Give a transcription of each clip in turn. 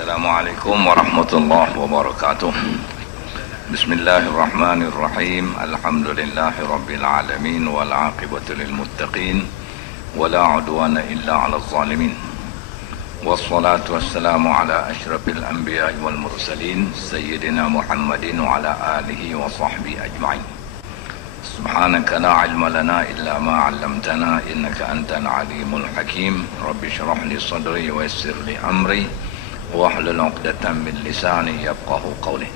Assalamualaikum warahmatullahi wabarakatuh. Bismillahirrahmanirrahim. Alhamdulillahi rabbil alamin wal aqibatu lil muttaqin wala udwana illa 'alal zalimin. Wassalatu wassalamu ala asyrafil anbiya'i wal mursalin sayyidina Muhammadin wa ala alihi wa sahbihi ajma'in. Subhanaka la ilma lana illa ma 'allamtana innaka antal alimul hakim. Rabbi shrah li sadri wa yassir li amri wahlul 'uqdatam min lisani yafqahu qawli.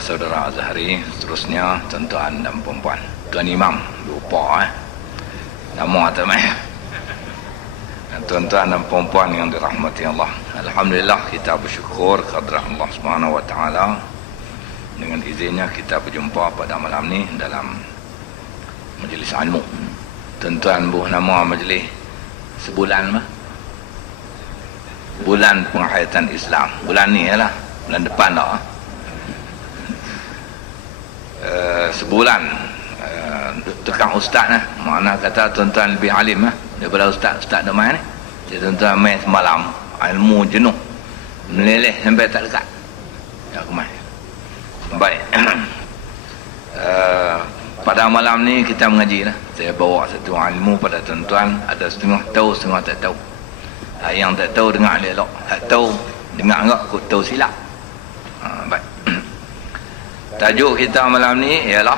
Saudara Azhari, seterusnya tuan-tuan dan puan-puan. Tuan Imam lupa nama atau tuan-tuan dan puan-puan yang dirahmati Allah. Alhamdulillah, kita bersyukur kepada Allah Subhanahu wa taala. Dengan izinnya kita berjumpa pada malam ni dalam majlis ilmu. Tuan-tuan buh nama majlis sebulan mah. Bulan penghayatan Islam. Bulan ni lah, bulan depan dah. Sebulan tukang ustaz lah. Mana kata tuan-tuan lebih alim lah daripada ustaz demai ni. Jadi tuan-tuan main semalam, ilmu jenuh, meleleh sampai tak dekat. Ya kemai. Baik. Pada malam ni kita mengaji lah. Saya bawa satu ilmu pada tuan-tuan. Ada setengah tahu, setengah tak tahu. Yang tak tahu dengar elok, tak tahu dengar enggak aku tahu silap. Baik. Tajuk kita malam ni ialah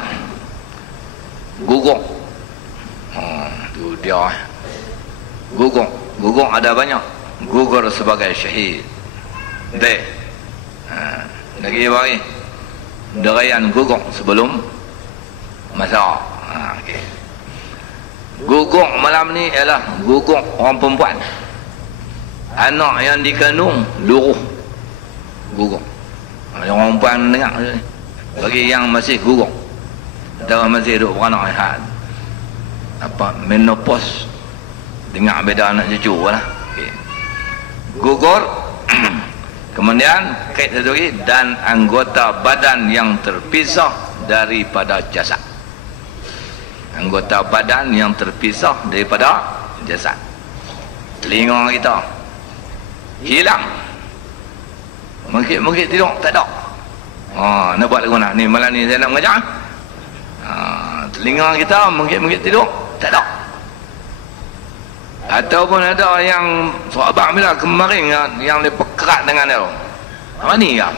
gugur. Tu dia. Gugur. Gugur ada banyak. Gugur sebagai syahid. Dek. Lagi bagi. Derayan gugur sebelum masa. Okey. Gugur malam ni ialah gugur orang perempuan. Anak yang dikandung luruh gugur. Orang perempuan dengar bagi yang masih gugur, atau masih duduk beranak menopause, dengar beda anak cucu lah. Okay. Gugur. Kemudian kait satu lagi, dan anggota badan yang terpisah daripada jasad. Anggota badan yang terpisah daripada jasad. Telinga kita hilang, mungkin tidur tak ada. Nak buat lagu nak ni malam ni saya nak mengajar. Telinga kita mungkin tidur tak ada. Ataupun ada yang sahabat bila kemarin yang lepas kerat dengan dia. Apa ni ya?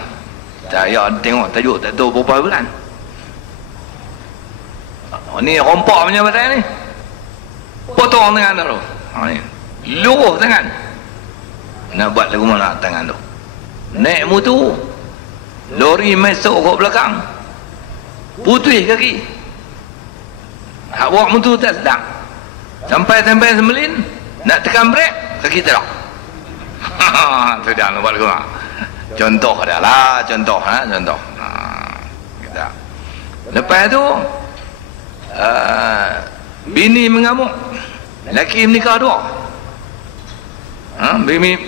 Saya tengok tajuk tak tahu berapa bulan. Ni rompak punya pasal ni. Potong dengan dia tu. Ni luruh tangan. Nak buat lagu mana tangan tu. Naik motor, lori masuk ke belakang, putih kaki. Hak bawa motor tak sedang. Sampai semelin, nak tekan brek, kaki tak ada. Tu dah nak buat lagu mana. Contoh dah lah, contoh. Kita. Lepas tu bini mengamuk, laki menikah dua.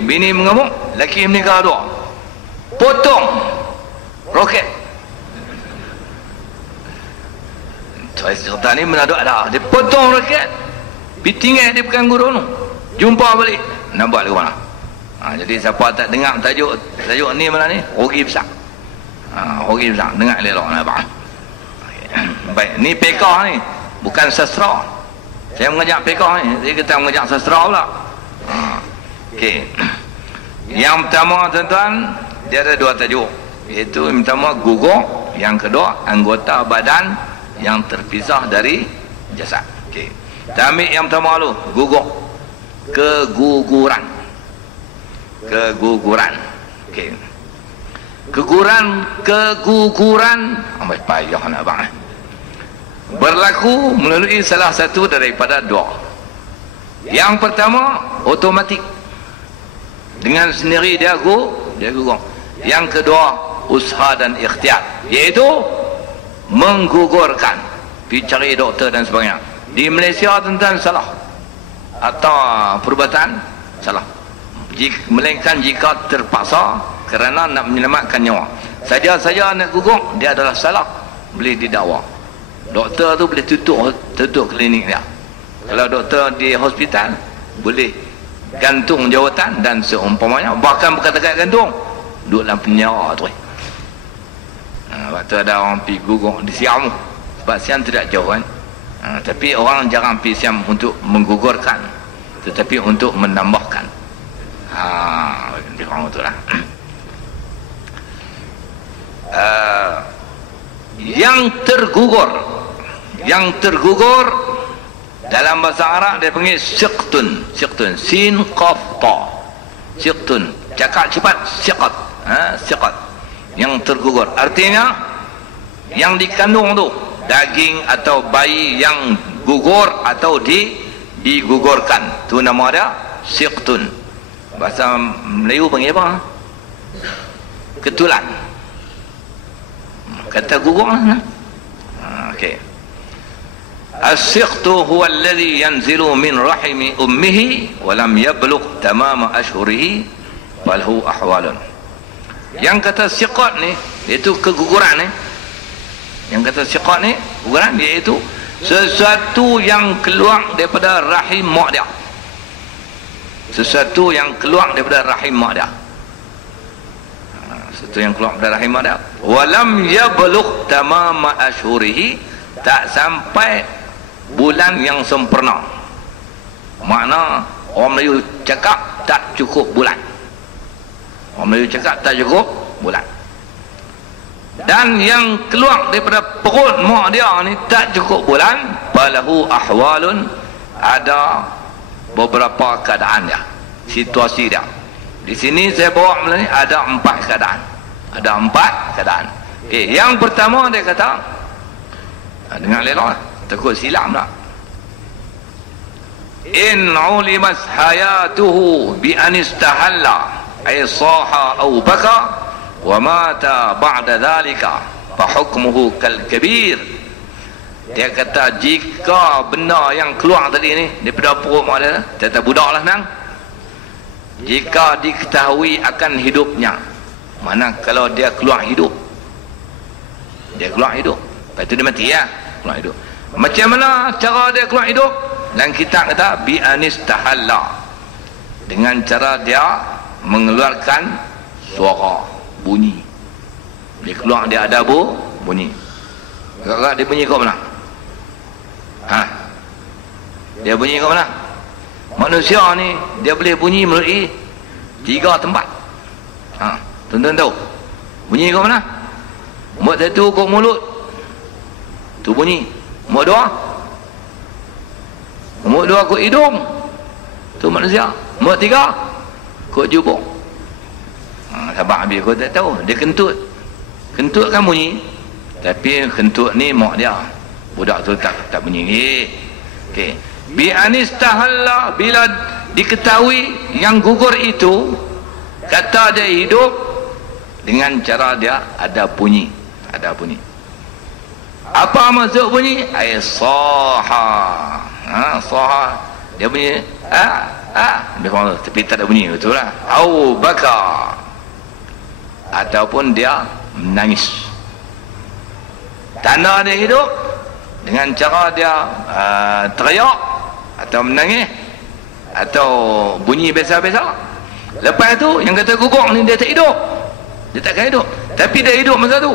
Bini mengamuk, laki menikah dua. Potong roket. Cerita ni menaduk ada. Dia potong roket, pergi tinggal di pekan guru tu. Jumpa balik. Nak buat lagu mana? Jadi siapa tak dengar tajuk ni malam ni, rugi besar. Rugi besar. Dengar elok nampak. Baik, ni pekah ni, bukan sastra. Saya mengajar pekah ni, jadi kita mengajar sastra pula. Okey. Yang pertama tuan-tuan, dia ada dua tajuk, iaitu yang pertama gugur, yang kedua anggota badan yang terpisah dari jasad. Okey. Kita ambil yang pertama dulu, gugur. Keguguran. Okey. Keguguran amat payah nak bang. Berlaku melalui salah satu daripada dua. Yang pertama otomatik. Dengan sendiri dia gugur. Yang kedua usaha dan ikhtiar, iaitu menggugurkan, pergi cari doktor dan sebagainya. Di Malaysia tentang salah atau perubatan salah, melainkan jika terpaksa kerana nak menyelamatkan nyawa. Saja nak gugur dia adalah salah, boleh didakwa. Doktor tu boleh tutup klinik dia. Kalau doktor di hospital boleh gantung jawatan dan seumpamanya, bahkan berkata-kata gantung duduk dalam penjara tu. Waktu ada orang pergi gugurkan di Siam, sebab Siam tidak jauh kan. Tapi orang jarang pergi Siam untuk menggugurkan, tetapi untuk menambahkan. Dia orang tu lah. Yang tergugur dalam bahasa Arab dia panggil siqtun. Sin qaf ta. Siqtun, cakap cepat, siqat. Siqat, yang tergugur, artinya yang dikandung tu, daging atau bayi yang gugur atau digugurkan, tu nama dia siqtun. Bahasa Melayu panggil apa? Ketulan. Kata gugur lah. Okey. As-siqtu huwa alladhi yanzilu min rahimi ummihi wa lam yablugh tamama ashhurihi bal hu ahwalun. Yang kata siqat ni iaitu keguguran ni. Yang kata siqat ni guguran, iaitu sesuatu yang keluar daripada rahim mak dia. Sesuatu yang keluar daripada rahim mak dia. Sesuatu yang keluar daripada rahim mak dia. Walam yablugh tamama ashhurihi, tak sampai bulan yang sempurna. Makna orang Melayu cakap tak cukup bulan. Orang Melayu cakap tak cukup bulan. Dan yang keluar daripada perut mak dia ni tak cukup bulan, balahu ahwalun, ada beberapa keadaan dia, situasi dia. Di sini saya bawa ni ada 4 keadaan. Ada 4 keadaan. Okay, yang pertama dia kata, dengar elok lah, takut silap tak. In ulimas hayatuhu bi anistahalla ay saha au baka wa mata ba'da dhalika fa hukmuhu kal kabir. Dia kata jika benda yang keluar tadi ni daripada perut mak dia, kata budak lah nang, jika diketahui akan hidupnya, mana kalau dia keluar hidup, lepas tu dia mati ya, keluar hidup. Macam mana cara dia keluar hidup? Dan kita kata bi anistahalla, dengan cara dia mengeluarkan suara, bunyi. Dia keluar, dia ada bunyi. Agak-agak dia bunyi kau mana? Dia bunyi kau mana? Manusia ni dia boleh bunyi melalui 3 tempat. Tuan-tuan tahu bunyi kau mana? Mulut satu kau mulut, tu bunyi. Mulut dua kau hidung, tu manusia. Mulut 3 kau jubung. Sabar habis kau tak tahu. Dia kentut kan bunyi, tapi kentut ni mak dia, budak tu tak bunyi. Okey, bi anistahalla, bila diketahui yang gugur itu, kata dia hidup dengan cara dia ada bunyi. Apa maksud bunyi? Ay saha. Saha, dia bunyi dia faham, tapi tak ada bunyi, betul lah. Au baka, ataupun dia menangis. Tanda dia hidup dengan cara dia teriak atau menangis atau bunyi biasa-biasa. Lepas tu yang kata gugur ni dia tak hidup, dia takkan hidup, tapi dia hidup masa tu.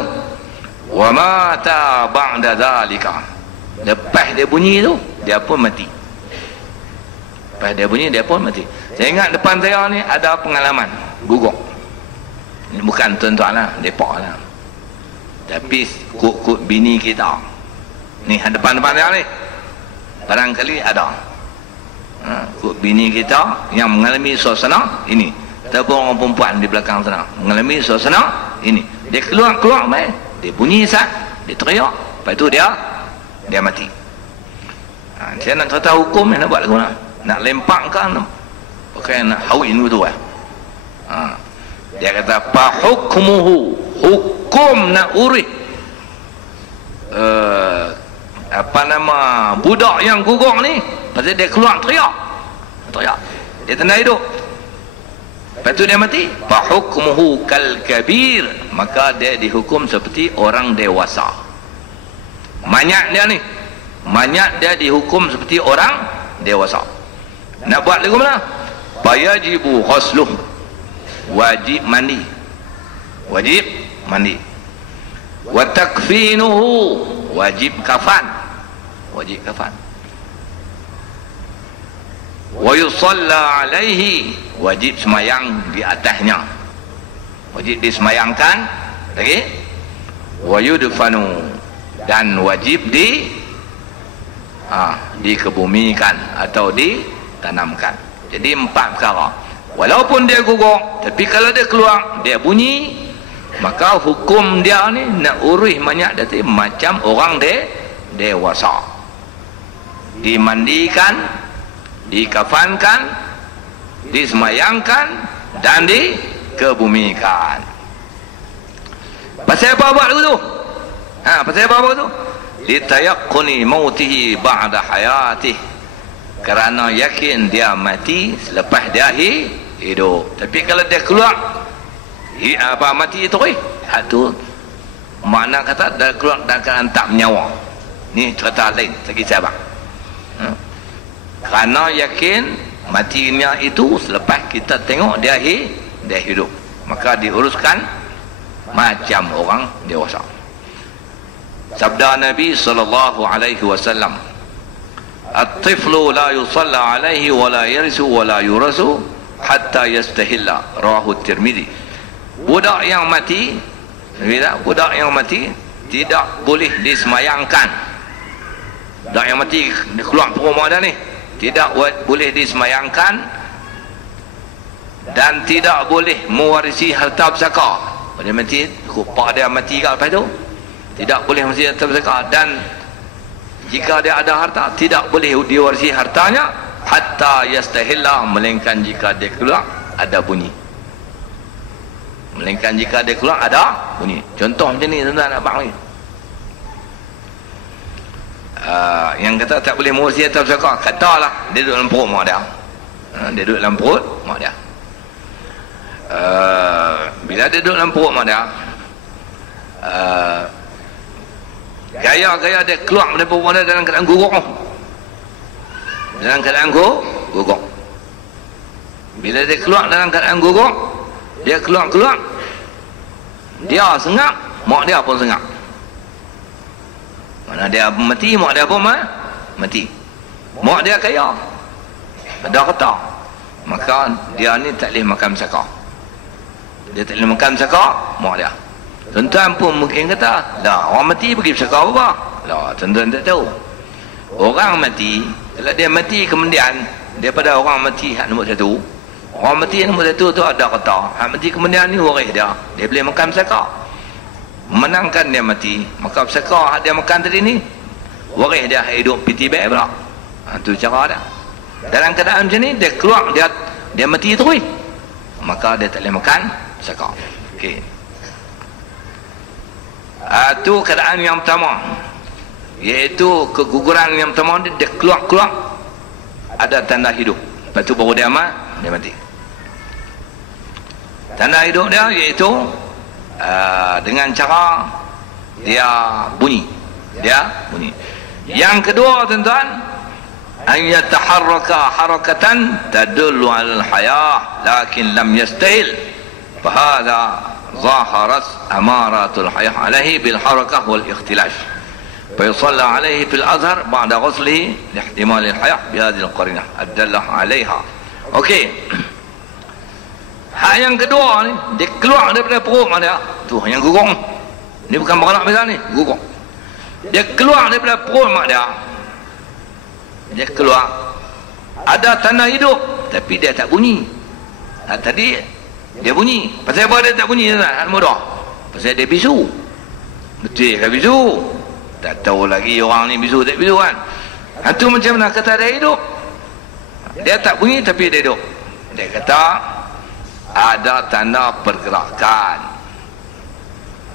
Wa mata ba'da zalika, lepas dia bunyi tu dia pun mati. Lepas dia bunyi dia pun mati. Saya ingat depan saya ni ada pengalaman gugur. Bukan tuan-tuan lah, depak lah, tapi kut bini kita ni depan-depan dia ni barangkali ada kut bini kita yang mengalami suasana ini, ataupun orang perempuan di belakang sana mengalami suasana ini. Dia keluar main, dia bunyi sat, dia teriak, lepas tu dia mati. Saya nak cerita hukum, nak buat lagu nak lempak kan, pakai nak hawin betul lah. Dia kata pa hukmuhu, hukum nak urih budak yang gugur ni, pasal dia keluar teriak, dia tanda hidup, lepas tu dia mati. Fa hukmuhu kal kabir, maka dia dihukum seperti orang dewasa. Mayat dia dihukum seperti orang dewasa. Nak buat lagu mana? fayajibu ghusluh, wajib mandi, wajib mandi. Wa takfinuhu, wajib kafan, wajib kafan. Wa yusalla alaihi, wajib semayang di atasnya, wajib disemayangkan lagi. Wa yudfanu, dan wajib dikebumikan atau ditanamkan. Jadi 4 perkara. Walaupun dia gugur, tapi kalau dia keluar, dia bunyi, maka hukum dia ni nak urus banyak dati macam orang dewasa. Dimandikan, dikafankan, disemayangkan, dan dikebumikan. Pasal apa buat tu? Pasal apa tu? Litayaqquni mautihi ba'da hayatih, kerana yakin dia mati selepas dia hidup. Tapi kalau dia keluar mati itu tu makna kata dia keluar dan keadaan tak menyawa. Ni cerita lain segi sahabat. Kerana yakin matinya itu selepas kita tengok dia hidup, maka diuruskan macam orang dewasa. Sabda Nabi sallallahu alaihi wasallam, "At-tiflu la yusalla alaihi wa la yarisu wa la yurasu hatta yastahilla." Rawahu Tirmizi. Budak yang mati, budak yang mati tidak boleh disemayangkan. Budak yang mati keluar rumah dah ni, tidak boleh disemayangkan dan tidak boleh mewarisi harta pusaka. Dia mati, rupa dia mati kat lepas tu, tidak boleh mewarisi harta pusaka, dan jika dia ada harta tidak boleh diwarisi hartanya hatta yastahilla, melainkan jika dia keluar ada bunyi, melainkan jika dia keluar ada bunyi. Contoh macam ni tuan-tuan, abang ni yang kata tak boleh mewarisi harta pusaka, katalah dia duduk dalam perut mak dia, dia duduk dalam perut mak dia. Bila dia duduk dalam perut mak dia, gaya-gaya dia keluar dari perut mak dia dalam keadaan gugur, dalam keadaan gugur. Bila dia keluar dalam keadaan gugur, dia keluar, dia sengak, mak dia pun sengak. Mana dia mati, mak dia pun mati. Mak dia kaya, ada harta, maka dia ni tak boleh makan pusaka. Dia tak boleh makan pusaka mak dia. Tuan-tuan pun mungkin kata, lah orang mati pergi pusaka apa? Lah tuan-tuan tak tahu. Orang mati, kalau dia mati kemudian daripada orang mati hak nombor 1, orang mati nombor 1 tu ada kata, hak mati kemudian ni waris dia boleh makan pusaka. Menangkan dia mati, maka pusaka hak dia makan tadi ni waris dia hidup piti baik pula. Tu cara dia. Dalam keadaan macam ni, dia keluar, dia mati terus, maka dia tak boleh makan pusaka. Okey. Tu keadaan yang pertama, iaitu keguguran yang pertama, dia keluar ada tanda hidup, lepas tu baru dia mati. Tanda hidup dia iaitu dengan cara dia bunyi. Yang kedua tuan-tuan, an yataharraka harakatan tadullu al hayah lakin lam yastahil, fahadha ظاهرت أمارات الحياة عليه بالحركة والاختلاف، فيصلى عليه في الأزهر بعد غسله لاحتمال الحياة بهذه القرينة الدالة عليها. Okey. Hak yang kedua ni, dia keluar daripada perut dia. Tu yang gugur. Ni bukan beranak biasa ni, gugur. Dia keluar daripada perut mak dia. Dia keluar, ada tanda hidup, tapi dia tak bunyi. Tadi dia bunyi. Pasal apa dia tak bunyi? Anak muda, pasal dia bisu. Betul ke bisu? Tak tahu lagi orang ni bisu tak bisu kan. Itu macam mana kata dia hidup, dia tak bunyi tapi dia hidup. Dia kata ada tanda pergerakan,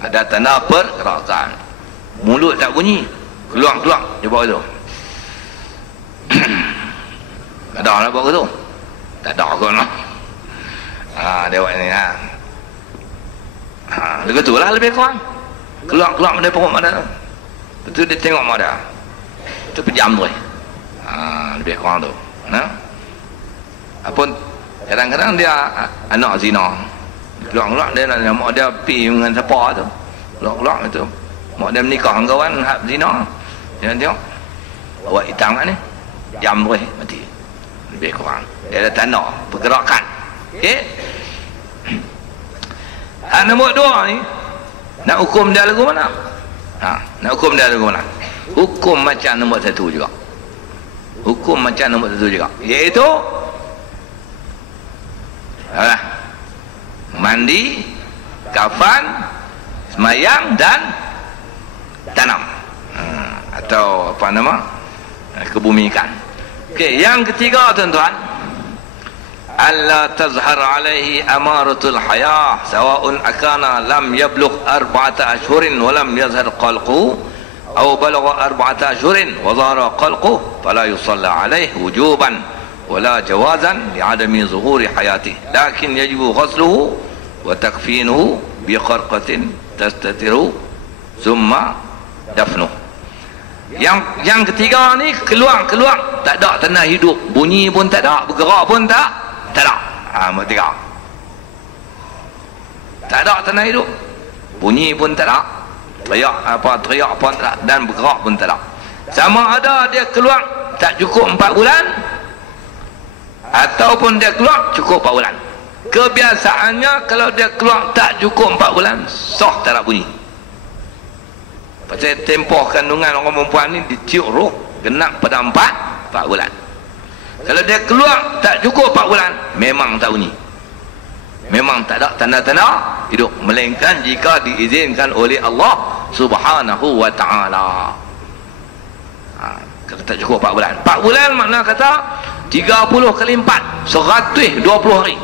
ada tanda pergerakan. Mulut tak bunyi, keluar dia buat tu. Ada lah buat tu? Tak ada kot lah. Dia buat ni begitu lah lebih kurang. Keluar dari perut mak dia. Betul dia tengok mak dia. Itu pejam tu lebih kurang tu. Apa Kadang-kadang dia anak zina. Keluar-keluar dia nak mak dia pergi dengan siapa tu. Keluar-keluar itu. Mak dia menikah dengan kawan hak zina. Dia tengok. Awak hitam kat ni. Jam boleh mati. Lebih kurang. Dia ada tanda pergerakan. Okey. Nombor 2 ni nak hukum dia lagu mana? Nak hukum dia lagu mana? Hukum macam nombor 1 juga. Hukum macam nombor 1 juga. Iaitu mandi, kafan, semayang dan tanam. Atau apa nama? Kebumikan. Okey, yang ketiga tuan-tuan, alla tazhar alaihi amaratul hayah sawa'un akana lam yablugh 4 ashhurin wa lam yazhar qalquhu aw balagha 4 ashhurin wa zahara qalquhu fala yusalla alaihi wujuban wala jawazan li'adami zuhuri hayatihi lakin yajibu ghusluhu wa takfinuhu bi kharqatin tastatiru thumma dafnuhu. Yang ketiga ni keluar tak ada tanda hidup, bunyi pun tak ada, bergerak pun tak ada. Nombor 3. Tak ada tanda hidup, bunyi pun tak ada, teriak pun tak ada, dan bergerak pun tak ada. Sama ada dia keluar tak cukup 4 bulan ataupun dia keluar cukup 4 bulan. Kebiasaannya kalau dia keluar tak cukup 4 bulan, sah tak ada bunyi. Pasal tempoh kandungan orang perempuan ni ditiup roh genap pada 4 bulan. Kalau dia keluar tak cukup 4 bulan, memang tak bunyi, memang tak ada tanda-tanda hidup, melainkan jika diizinkan oleh Allah Subhanahu wa ta'ala. Kalau tak cukup 4 bulan, 4 bulan makna kata 30 kali 4 120 hari.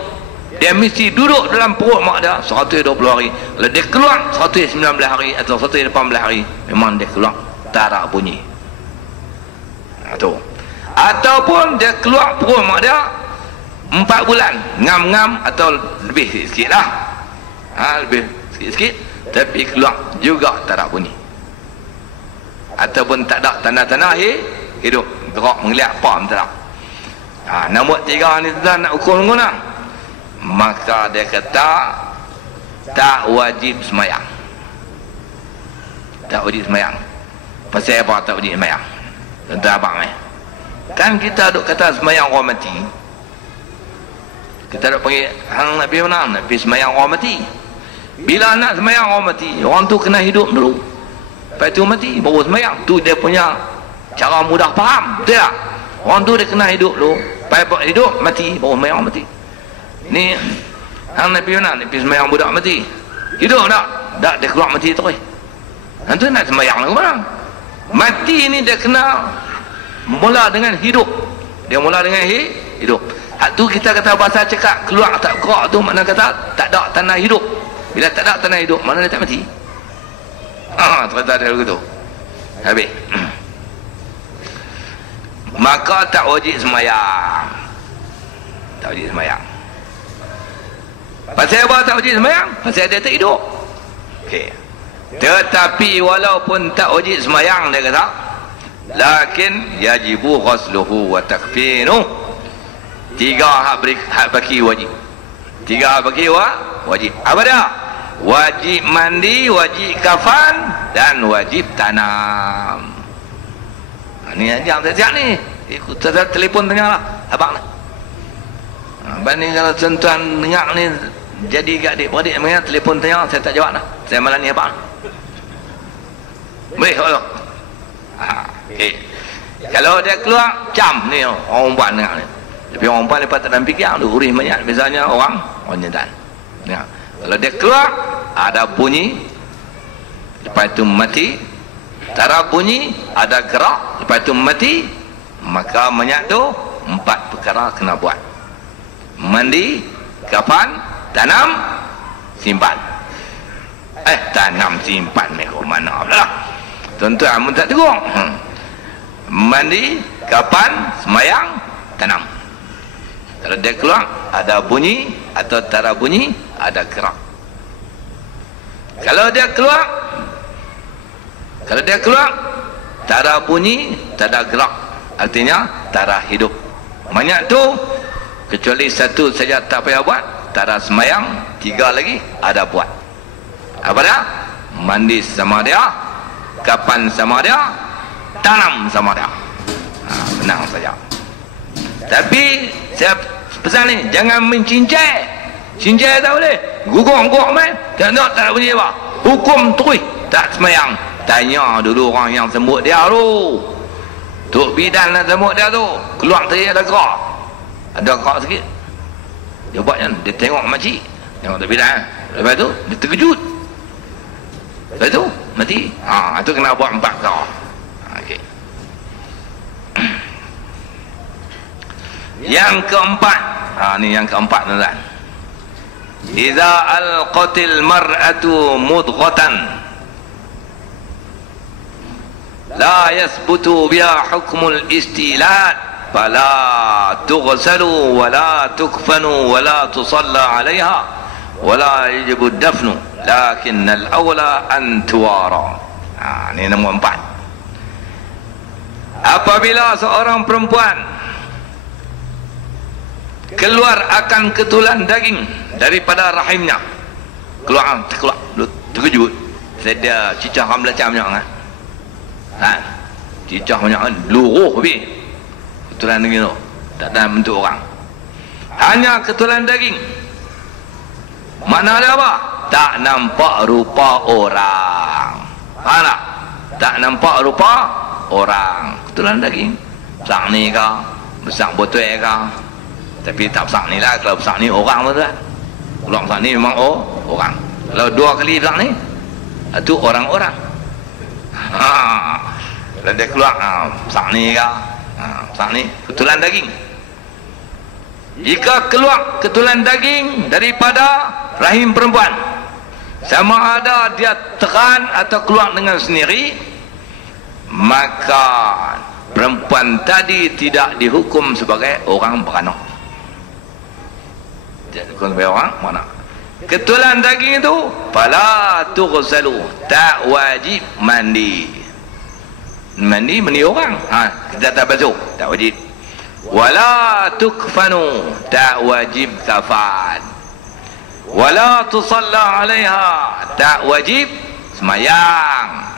Dia mesti duduk dalam perut mak dia 120 hari. Kalau dia keluar 119 hari atau 118 hari, memang dia keluar tak ada bunyi. Tu. Ataupun dia keluar perut mak dia 4 bulan ngam-ngam atau lebih sikit lah. Lebih sikit-sikit, tapi keluar juga tak ada bunyi. Ataupun tak ada tanda-tanda hidup, gerak menggeliat apa pun tak ada. Nombor 3 ni tuan nak ukur guna, maka dia kata tak wajib semayang. Tak wajib semayang. Pasal apa tak wajib semayang? Tuan-tuan abang kan kita duk kata semayang orang mati, kita duk panggil hang nak pergi mana? Nak pergi semayang orang mati. Bila nak semayang orang mati, orang tu kena hidup dulu, lepas tu mati baru semayang. Tu dia punya cara mudah faham, betul tak? Orang tu dia kena hidup dulu, lepas hidup mati baru semayang mati. Ni hang nak pergi mana? Nak pergi semayang budak mati, hidup tak? Tak, dia keluar mati terus. Hang tu nak semayang lagu mana? Mati ni dia kena mula dengan hidup. Dia mula dengan hidup. Hak tu kita kata bahasa cakap keluar tak gerak tu makna kata tak ada tanda hidup. Bila tak ada tanda hidup, mana dia tak mati? Ternyata dia begitu. Habis. Maka tak wajib semayang. Tak wajib semayang. Pasal apa tak wajib semayang? Pasal dia tak hidup. Okey. Tetapi walaupun tak wajib semayang, dia kata, lakin yajibu ghusluhu wa takfinuh. 3 hak baki wajib. 3 hak baki wajib. Apa dia? Wajib mandi, wajib kafan, dan wajib tanam. Ni yang siap ni. Ikut telefon tanya lah abang ni. Abang ni kalau tuan-tuan dengar ni jadi kat adik-beradik mengenai telefon tanya, saya tak jawab dah. Saya malam ni abang. Boleh kalau. Okay. Kalau dia keluar jam ni orang perempuan dengar ni. Tapi orang perempuan lepas tak dalam fikir tu urih banyak, biasanya orang jantan. Ya. Kalau dia keluar ada bunyi, lepas itu mati. Tak ada bunyi, ada gerak, lepas itu mati, maka banyak tu 4 perkara kena buat. Mandi, kafan, tanam, simpan. Tanam simpan ni kau mana lah. Tuan-tuan pun tak tegur. Mandi, kapan, semayang, tanam. Kalau dia keluar ada bunyi atau tak ada bunyi, ada gerak. Kalau dia keluar tak ada bunyi, tak ada gerak, artinya tak ada hidup. Banyak tu kecuali satu saja tak payah buat, tak ada semayang, 3 lagi ada buat. Apa dia? Mandi sama dia, kapan sama dia, tanam sama dia. Menang saja. Tapi saya pesan ni, jangan mencincai. Cincai tak boleh, gugok main, tak ada bunyi apa, hukum terus tak semayang. Tanya dulu orang yang semut dia tu, Tok Bidan lah semut dia tu, keluar tadi ada gerak, sikit. Dia buat kan, dia tengok makcik, tengok Tok Bidan, lepas tu dia terkejut, lepas tu mati. Itu kena buat 4 gerak. Okay. Yang keempat, ni yang keempat tuan-tuan. Idza alqatil mar'atu mudghatan la yasbutu biha hukmul istilad fala tughsalu wala tukfanu wala tusalla 'alayha wala yajibu dafnu lakin al-awla an tuwara. Ini nombor 4. Apabila seorang perempuan keluar akan ketulan daging daripada rahimnya, keluar terkejut, dia cicah belacan banyak kan, cicah banyak kan, luruh habis ketulan daging tu, tak ada bentuk orang, hanya ketulan daging. Makna dia apa? Tak nampak rupa orang. Faham tak? Tak nampak rupa orang, ketulan daging, besar ni ke, besar botol ke. Tapi tak besar ni lah, kalau besar ni orang tu kan. Kalau besar ni memang orang. Kalau 2 kali besar ni, itu orang-orang. Kalau dia keluar, besar ni ke, besar ni, ketulan daging. Jika keluar ketulan daging daripada rahim perempuan, sama ada dia teran atau keluar dengan sendiri, maka perempuan tadi tidak dihukum sebagai orang beranak. Bukan sebagai orang mana. Ketulan daging itu fala tughsalu, tak wajib mandi. Mandi orang, kita tak basuh, tak wajib. Wala tukfanu, tak wajib kafan. Wala tusalla 'alaiha, tak wajib semayang.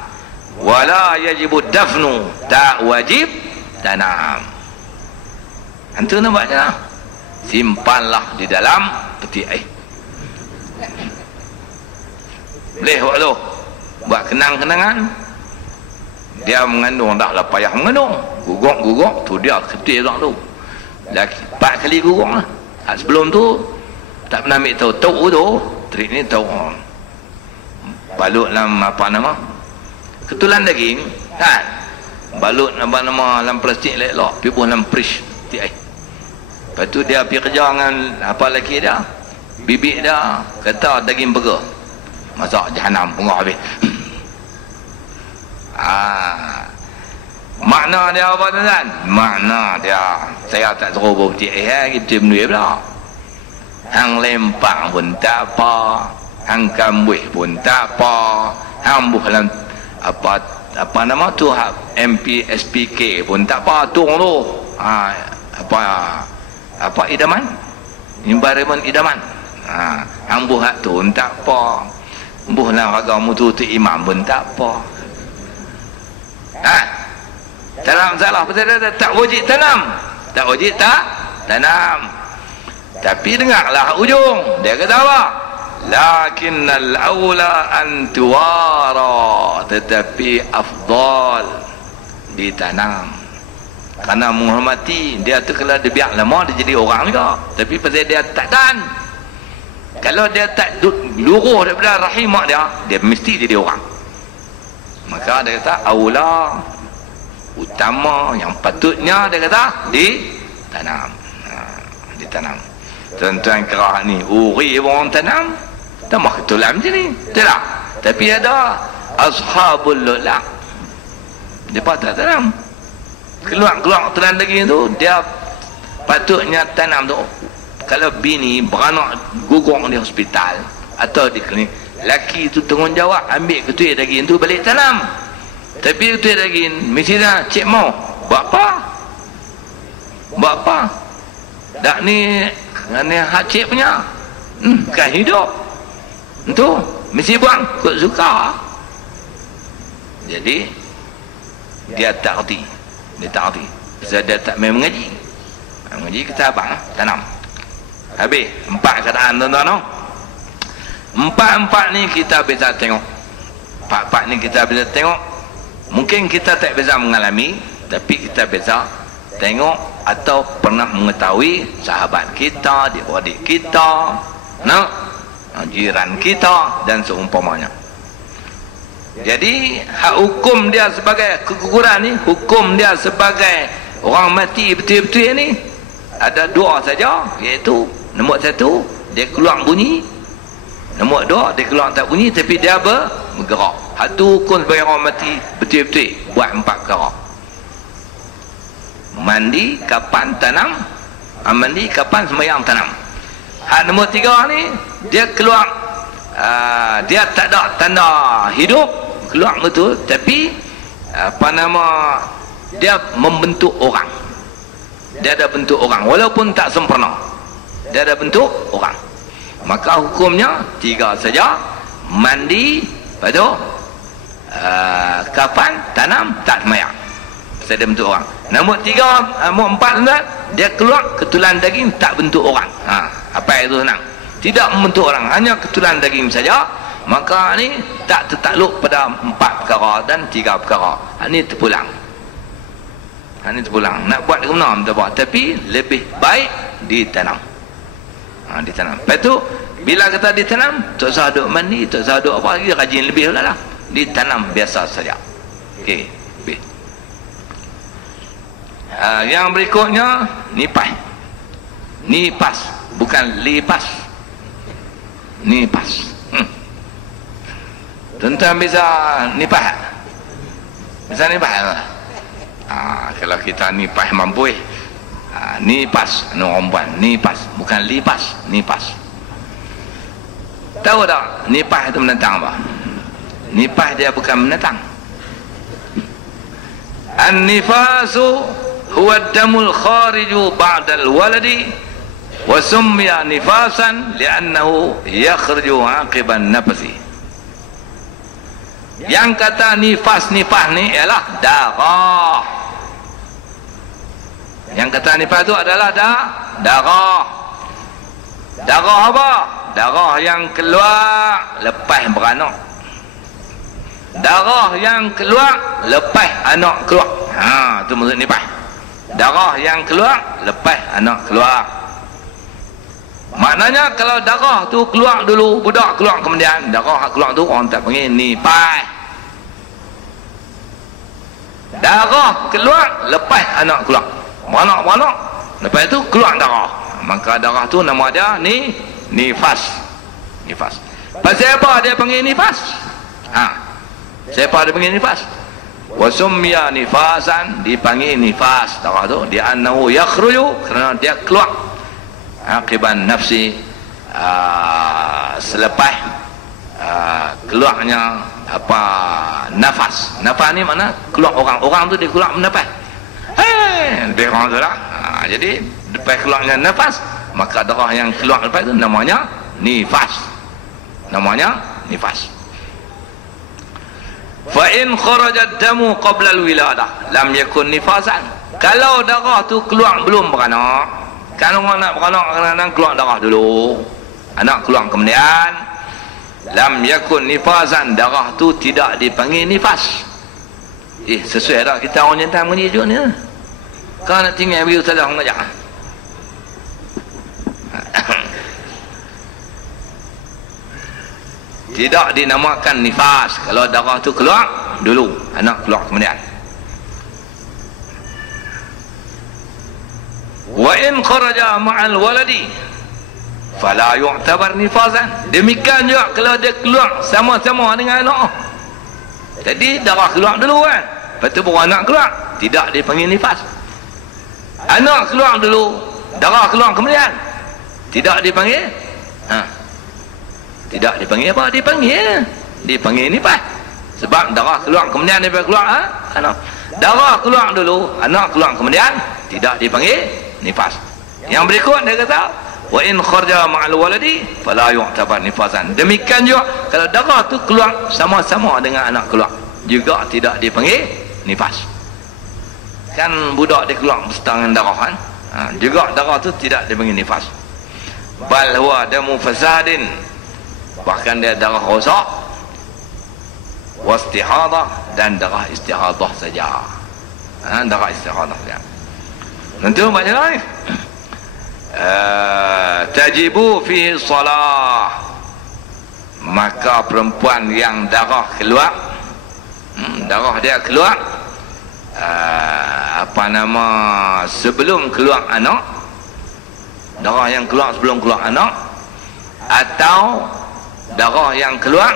Wala yajibu dafnu, tak wajib tanam. Antu nampaknya, simpanlah di dalam peti air. Boleh buat tu, buat kenang-kenangan. Dia mengandung, dah lah payah mengandung, gugok tu dia ketik orang tu. 4 kali gugok lah. Sebelum tu tak pernah ambil tahu tu, trik ni tahu balut dalam apa nama, ketulan daging kan, balut apa nama dalam plastik elok, pergi buah dalam fridge peti air. Lepas tu dia pergi kerja dengan apa lelaki dia, bibik dia, kata daging burger, masak jahanam pengah habis. Makna dia apa tuan? Makna dia, saya tak suruh bawa peti air, kita menulis pula. Hang lempang pun tak apa, hang kambuh pun tak apa, hang buh dalam apa nama tu, MPSPK pun tak apa, tung tu. Apa idaman, environment idaman, hang buh hak tu tak apa, buh lah agama tu imam pun tak apa. Tak ada masalah, pasal dia tak wajib tanam, tak wajib tanam. Tapi dengarlah ujung dia kata apa, lakinnal aula an tuwara, tetapi afdal ditanam. Kerana menghormati dia tu, kalau dia biar lama dia jadi orang juga, tapi pasal dia tak dan, kalau dia tak luruh daripada rahim mak dia, dia mesti jadi orang. Maka dia kata aula, utama, yang patutnya dia kata ditanam. Ditanam. Tuan-tuan kerah ni uri orang tanam, tambah ketulan macam ni, tak? Tapi ada ashabul lulak, dia patut tanam. Keluar ketulan daging tu, dia patutnya tanam tu. Kalau bini beranak gugur di hospital atau di klinik, laki tu tanggungjawab ambil ketuai daging tu balik tanam. Tapi ketuai daging mestilah cik mau buat apa? Dan dak ni hak cik punya. Bukan hidup. Itu mesti buang kut suka. Jadi dia tak erti. Dia tak erti. Sebab dia tak main mengaji. Mengaji kita abang tanam. Habis 4 kataan tuan-tuan. 4 ni kita bisa tengok. 4 ni kita bisa tengok. Mungkin kita tak bisa mengalami, tapi kita bisa tengok atau pernah mengetahui sahabat kita, adik-adik kita, jiran kita dan seumpamanya. Jadi hak hukum dia sebagai keguguran ni, hukum dia sebagai orang mati betul-betul ni ada 2 saja, iaitu nombor 1 dia keluar bunyi, nombor 2 dia keluar tak bunyi tapi dia bergerak. Hak tu hukum sebagai orang mati betul-betul buat 4 perkara. Mandi kapan tanam, mandi kapan sembahyang tanam. Hak nombor 3 ni dia keluar dia tak ada tanda hidup, keluar betul tapi dia membentuk orang. Dia ada bentuk orang walaupun tak sempurna. Dia ada bentuk orang. Maka hukumnya 3 saja. Mandi, lepas tu kapan tanam tak sembahyang. Saya ada bentuk orang. Nombor 4 dia keluar ketulan daging tak bentuk orang. Apa itu senang? Tidak membentuk orang, hanya ketulan daging saja. Maka ni tak tertakluk pada 4 perkara dan 3 perkara. Ini terpulang. Ini terpulang. Nak buat ke mana minta buat, tapi lebih baik ditanam. Ditanam. Lepas tu bila kata ditanam, tak usah duk mandi, tak usah duk apa lagi, rajin lebih lah. Ditanam biasa saja. Okey. Yang berikutnya nipas. Nipas bukan lipas. Nipas. Tuan-tuan bisa nipas? Bisa nipas tak? Kalau kita nipas mampu nipas orang perempuan, nipas bukan lipas, nipas. Tahu tak nipas itu menentang apa? Nipas dia bukan menentang. An-nifasu huwa ad-damul khariju ba'da al-waladi wa summiya nifasan li'annahu yakhruju 'aqiban nafsi. Yang kata nifas ni ialah darah. Yang kata nifas itu adalah darah. Darah apa? Darah yang keluar lepas beranak. Darah yang keluar lepas anak keluar. Itu maksud nifas. Darah yang keluar lepas anak keluar. Maknanya kalau darah tu keluar dulu, budak keluar kemudian, darah keluar tu orang tak panggil nifas. Darah keluar lepas anak keluar. Beranak, lepas itu keluar darah. Maka darah tu nama dia nifas. Nifas. Pasal apa dia panggil nifas? Siapa dia panggil nifas? Wasummiya nifasan, dipanggil nifas darah tu dia annahu yakhruju, kerana dia keluar aqiban nafsi, selepas keluarnya nafas. Nafas ni mana? Keluar orang tu dia keluar menafas. Lebih orang tu lah. Jadi lepas keluarnya nafas, maka darah yang keluar lepas tu namanya nifas. Namanya nifas. Fa in kharaja ad-damu qabla al-wiladah lam yakun nifasan. Kalau darah tu keluar belum beranak, kalau orang nak beranak kadang-kadang keluar darah dulu, anak keluar kemudian, lam yakun nifasan, darah tu tidak dipanggil nifas. Sesuai tak kita orang jantan mengaji juga ni? Kau nak tinggal bagi ustazah mengajar? Tidak dinamakan nifas kalau darah tu keluar dulu, anak keluar kemudian. Wa in kharaja ma'al waladi fala yu'tabar nifasan. Demikian juga kalau dia keluar sama-sama dengan anak. Jadi darah keluar dulu kan, lepas tu baru anak keluar, tidak dipanggil nifas. Anak keluar dulu, darah keluar kemudian, tidak dipanggil tidak dipanggil apa? Dipanggil nifas. Sebab darah keluar kemudian dia keluar anak. Darah keluar dulu, anak keluar kemudian, tidak dipanggil nifas. Yang berikut dia kata, wa in kharja ma'al waladi fala yu'tabar nifasan. Demikian juga kalau darah tu keluar sama-sama dengan anak keluar, juga tidak dipanggil nifas. Kan budak dia keluar berserta dengan darah kan, juga darah tu tidak dipanggil nifas. Bal huwa damu fasadin, bahkan dia darah rosak, wastihadah, dan darah istihadah saja. Darah istihadah saja. Nanti baca lagi. Tajibu fihi salah, maka perempuan yang darah keluar, darah dia keluar, sebelum keluar anak, darah yang keluar sebelum keluar anak, atau darah yang keluar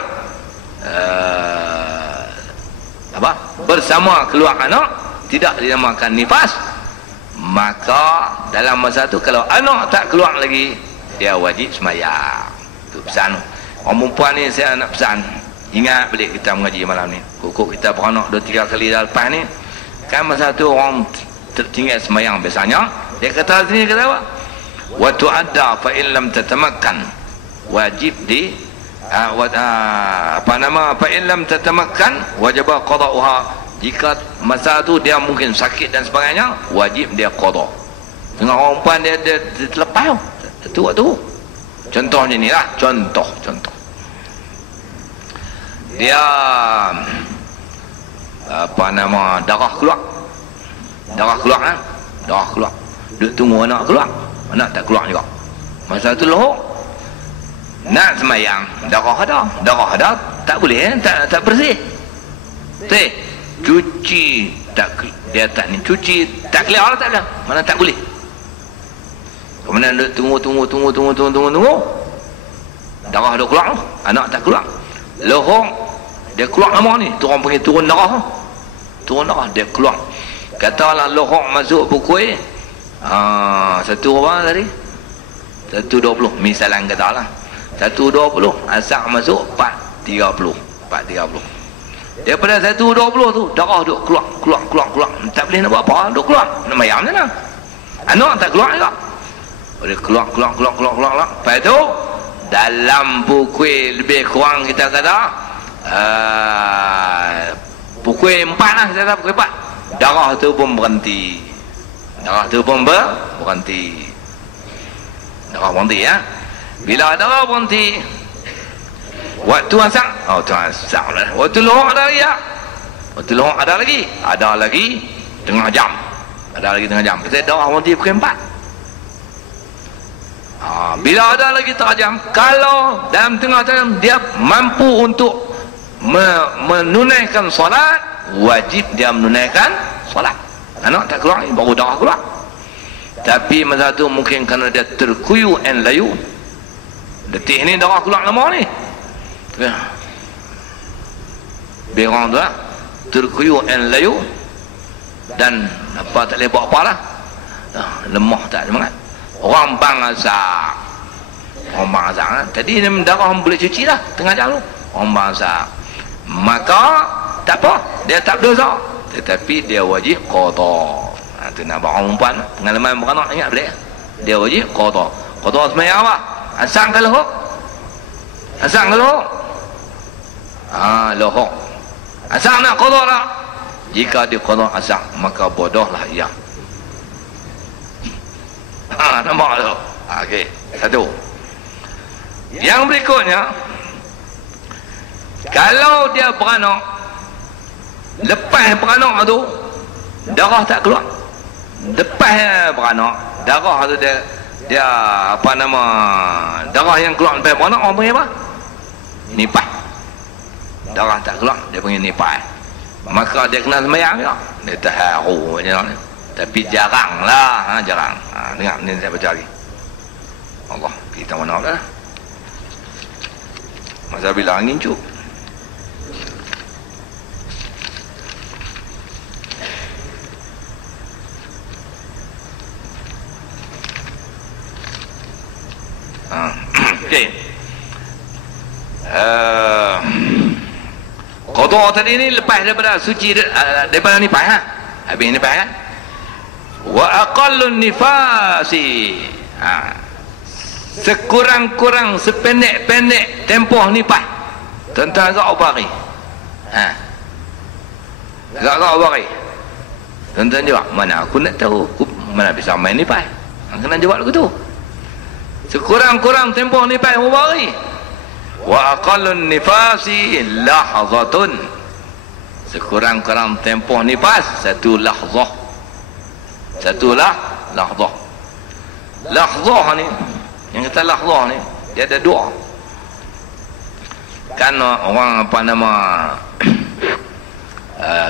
bersama keluar anak, tidak dinamakan nifas. Maka dalam masa tu kalau anak tak keluar lagi, dia wajib sembahyang. Itu pesan orang perempuan ni. Saya nak pesan, ingat balik kita mengaji malam ni, kukuk kita beranak 2-3 kali dah lepas ni kan, masa tu orang tertinggal sembahyang biasanya. Dia kata sini, kata apa, wa tu'adda fa in lam tatamakkan, wajib di fa in lam tatamakkan wajib qada'uha. Jika masa tu dia mungkin sakit dan sebagainya, wajib dia qada. Tengah orang perempuan dia terlepas tu waktu. Contohnya ni lah, contoh dia darah keluar kan, darah keluar, duk tunggu anak keluar, anak tak keluar juga. Masa tu lohok nak semayang, darah ada tak boleh, tak bersih. Cuci tak, dia tak ni cuci tak keluar, tak ada, mana tak boleh. Kemudian dia tunggu, darah dah keluar, anak tak keluar, lohong dia keluar lama ni, tu orang panggil turun darah, dia keluar. Katalah lohong masuk pukul 1 apa tadi, 1.20 misalan katalah 1.20, asar masuk 4.30. Daripada 1.20 tu darah duk keluar, tak boleh nak buat apa, duk keluar, nak mayam je lah, anak tak keluar juga. Dia keluar. Lepas tu dalam pukul lebih kurang kita kata pukul 4 lah, kita kata pukul 4, darah tu pun berhenti. Darah berhenti ya. Bila darah berhenti, waktu asar, lah. Waktu lohok ada lagi ya. Ada lagi tengah jam. Kita darah berhenti pukul 4. Bila ada lagi tengah jam, kalau dalam tengah jam dia mampu untuk menunaikan solat, wajib dia menunaikan solat. Anak tak keluar, baru darah keluar. Tapi masa tu mungkin kerana dia terkuyu and layu, detik ni darah keluar lama ni, berang tu lah, terkuyu and layu, dan apa tak boleh buat apa lah, lemah tak semangat. Orang bangsa tadi darah boleh cuci lah tengah jam tu, orang bangsa, maka tak apa, dia tak berdosa, tetapi dia wajib qada. Itu nak orang perempuan pengalaman beranak, ingat balik, dia wajib qada. Semayang apa? Asang ke lohok? Lohok asang nak qada tak? Jika dia qada asang, maka bodohlah ia. Nampak tu? Okey, satu. Yang berikutnya, kalau dia beranak, lepas beranak tu darah tak keluar, lepas beranak darah tu dia darah yang keluar lepas beranak, orang panggil apa? Nifas. Darah tak keluar, dia panggil nifas. Maka dia kena sembahyang juga, dia taharu macam ni. Tapi jarang lah, jarang. Dengar ni saya baca lagi. Allah, kita mana dah. Masa bila angin cuk. Okey. Qada tadi ni lepas daripada suci, daripada nifas ha. Habis nifas kan? wa aqallun nifasi, sekurang-kurang sependek-pendek tempoh nifas tuan-tuan agak apa hari? Agak apa hari? Tuan-tuan jawab, mana aku nak tahu, aku mana bisa main nifas? Kena jawab lagu tu. Sekurang-kurang tempoh nifas berapa hari? Wa aqallun nifasi lahzatun, sekurang-kurang tempoh nifas satu lahzah. Lahzah ni, yang kata lahzah ni dia ada dua. Kan orang apa nama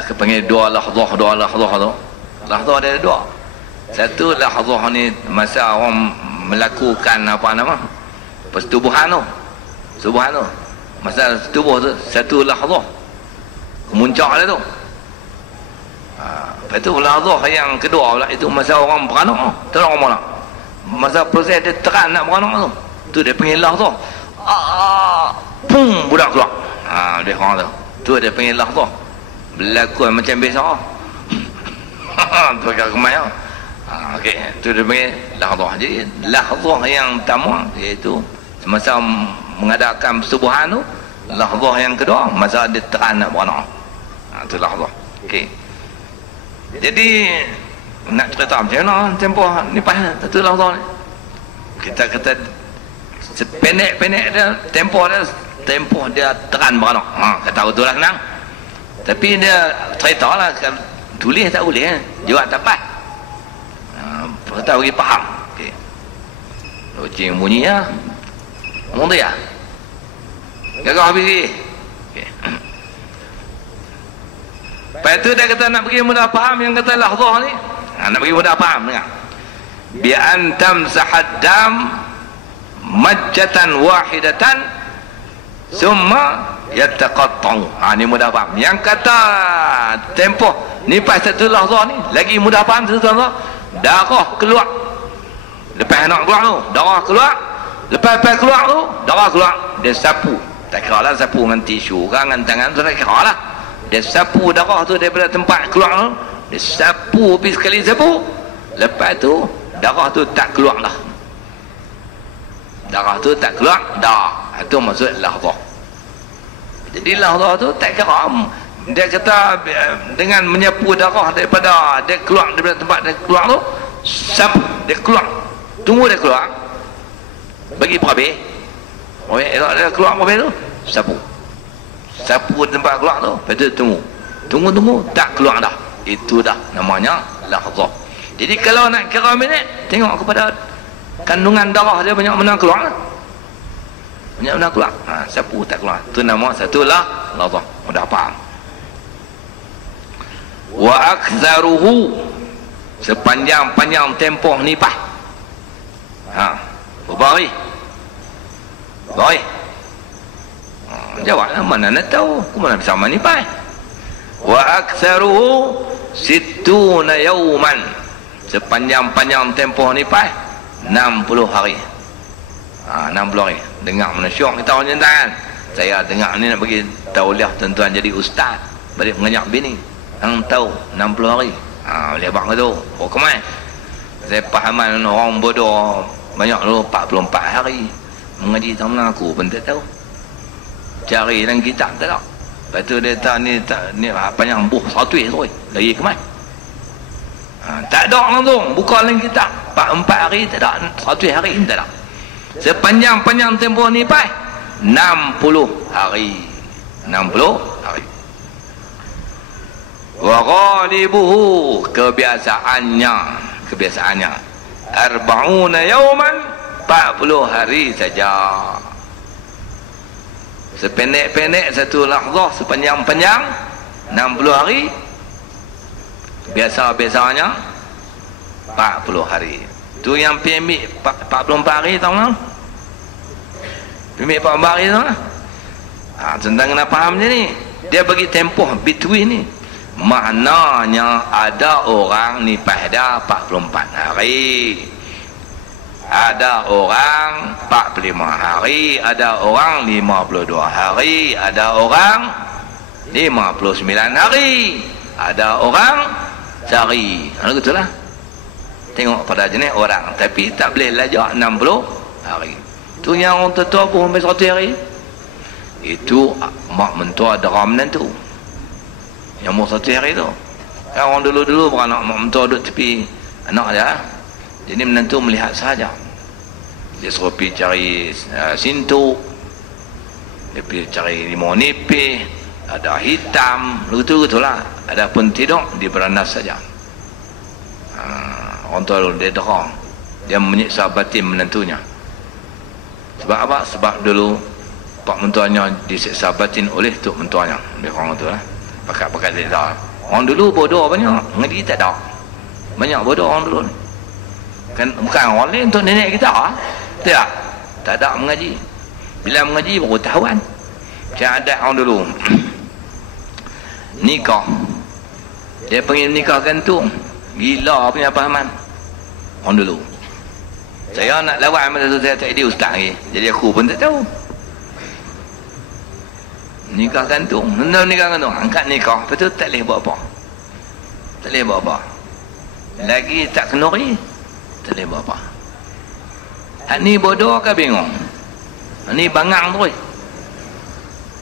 kepanggil dua lahzah tu. Lahzah dia ada dua. Satu lahzah ni masa orang melakukan apa nama persetubuhan tu. Masa tubuh tu satu lahzah kemuncak dia tu. Lepas tu lahzah yang kedua pula itu masa orang beranak tu. Tahu orang mana? Masa proses dia terang nak beranak tu. Tu dia panggil lahzah. Pum, budak keluar. Dia orang tu. Tu dia panggil lahzah. Berlaku macam biasa. Tu kat kemai. Okey, tu dia panggil lahzah. Jadi lahzah yang pertama iaitu semasa mengadakan persetubuhan tu, lahzah yang kedua masa dia terang nak beranak. Tu lahzah. Okey. Jadi nak cerita macam mana tempoh nifas satu lahzah ni? Kita kata sependek-pendek dia tempoh dia terang beranak. Kata betul lah senang. Tapi dia cerita lah, tulis tak boleh, jawab tak pas. Kata bagi faham. Okey. Loceng bunyi ya. Ngomong tu ya. Gagah habis lagi. Okey. Lepas tu dia kata nak bagi mudah faham yang kata lahzah ni. Nak bagi mudah faham dengar. Bi antam sahaddam majjatan wahidatan summa yataqatta'u. Ni mudah faham. Yang kata tempoh nifas satu lahzah ni lagi mudah faham satu lahzah. Darah keluar. Lepas nak keluar tu, darah keluar. Lepas keluar tu, darah keluar. Dia sapu. Tak kira lah sapu dengan tisu kan, dengan tangan tu tak kira lah. Dia sapu darah tu daripada tempat keluar tu. Dia sapu habis sekali sapu. Lepas tu darah tu tak keluar dah. Darah tu tak keluar dah. Itu maksud lahzah. Jadi lahzah tu tak kira. Dia kata dengan menyapu darah daripada dia keluar daripada tempat dia keluar tu, sapu dia keluar. Tunggu dia keluar. Bagi perhabis. Elok dia keluar perhabis tu, sapu. Sapu tempat keluar tu, lepas tu tunggu tak keluar dah. Itu dah namanya lahzah. Jadi kalau nak kira minit, tengok kepada kandungan darah dia banyak mana keluar. Banyak mana keluar. Sapu tak keluar. Itu nama satu lahzah. Mudah faham. Wa aktsaruhu, sepanjang-panjang tempoh nifas. Berapa hari? Jawablah, mana nak tahu, aku mana bisa nifas. Wa aktsaruhu sittuna yawman, sepanjang-panjang tempoh nifas 60 hari. 60 hari. Dengar mana syok kita orang jantan. Saya dengar ni nak bagi tauliah tuan-tuan jadi ustaz, balik mengajar bini. Hang tahu 60 hari. Boleh abang tu. Kemai? Saya pahaman orang bodoh banyak dulu 44 hari. Mengaji sama aku pun tak tahu. Cari dalam kitab tak tahu. Lepas tu dia tak ni panjang buh 100 tu. Lagi kemai? Tak ada langsung. Buka dalam kitab. 44 hari tak ada. 100 hari tak ada. Sepanjang-panjang tempoh ni pai 60 hari. 60 hari. Wa ghalibuhu, kebiasaannya arba'una yawman, 40 hari saja. Sependek-pendek satu lahzah, sepanjang-panjang 60 hari. Biasa-biasanya 40 hari. Tu yang permit 44 hari tahu tak? Permit 44 hari tahu tak? Tentang kena faham je ni. Dia bagi tempoh between ni. Maknanya ada orang nifas dah 44 hari, ada orang 45 hari, ada orang 52 hari, ada orang 59 hari, ada orang sehari. Betul lah. tengok pada jenis orang, tapi tak boleh lajak 60 hari. Tu yang orang tua pun sampai 100 hari. Itu mak mentua dera menantu yang umur 100 hari tu. Kan orang dulu-dulu beranak mak mentua duduk tepi anak dia, jadi menantu melihat sahaja. Dia suruh pergi cari sintuk, dia pergi cari limau nipis, ada hitam, begitu-begitulah. Adapun tidur, dia beranas saja. Orang tua dulu dia dera, dia menyiksa batin menantunya. Sebab apa? Sebab dulu pak mentuanya disiksa batin oleh tok mentuanya. Dia orang tu lah, pakat-pakat siksa. Orang dulu bodoh banyak, ngaji tak ada. Banyak bodoh orang dulu ni. Kan bukan orang lain, untuk nenek kita ah. Tak ada mengaji. Bila mengaji baru tahuan. Macam ada orang dulu nikah, dia panggil nikah gantung, gila punya pahaman orang dulu. Saya nak lawan masa tu, saya tak ada ustaz lagi, jadi aku pun tak tahu. Nikah gantung, nikah gantung, angkat nikah, lepas tu tak boleh buat apa, tak boleh buat apa lagi, tak kenuri, tak boleh buat apa. Hak ni bodoh ke bingung, hak ni bangang terus.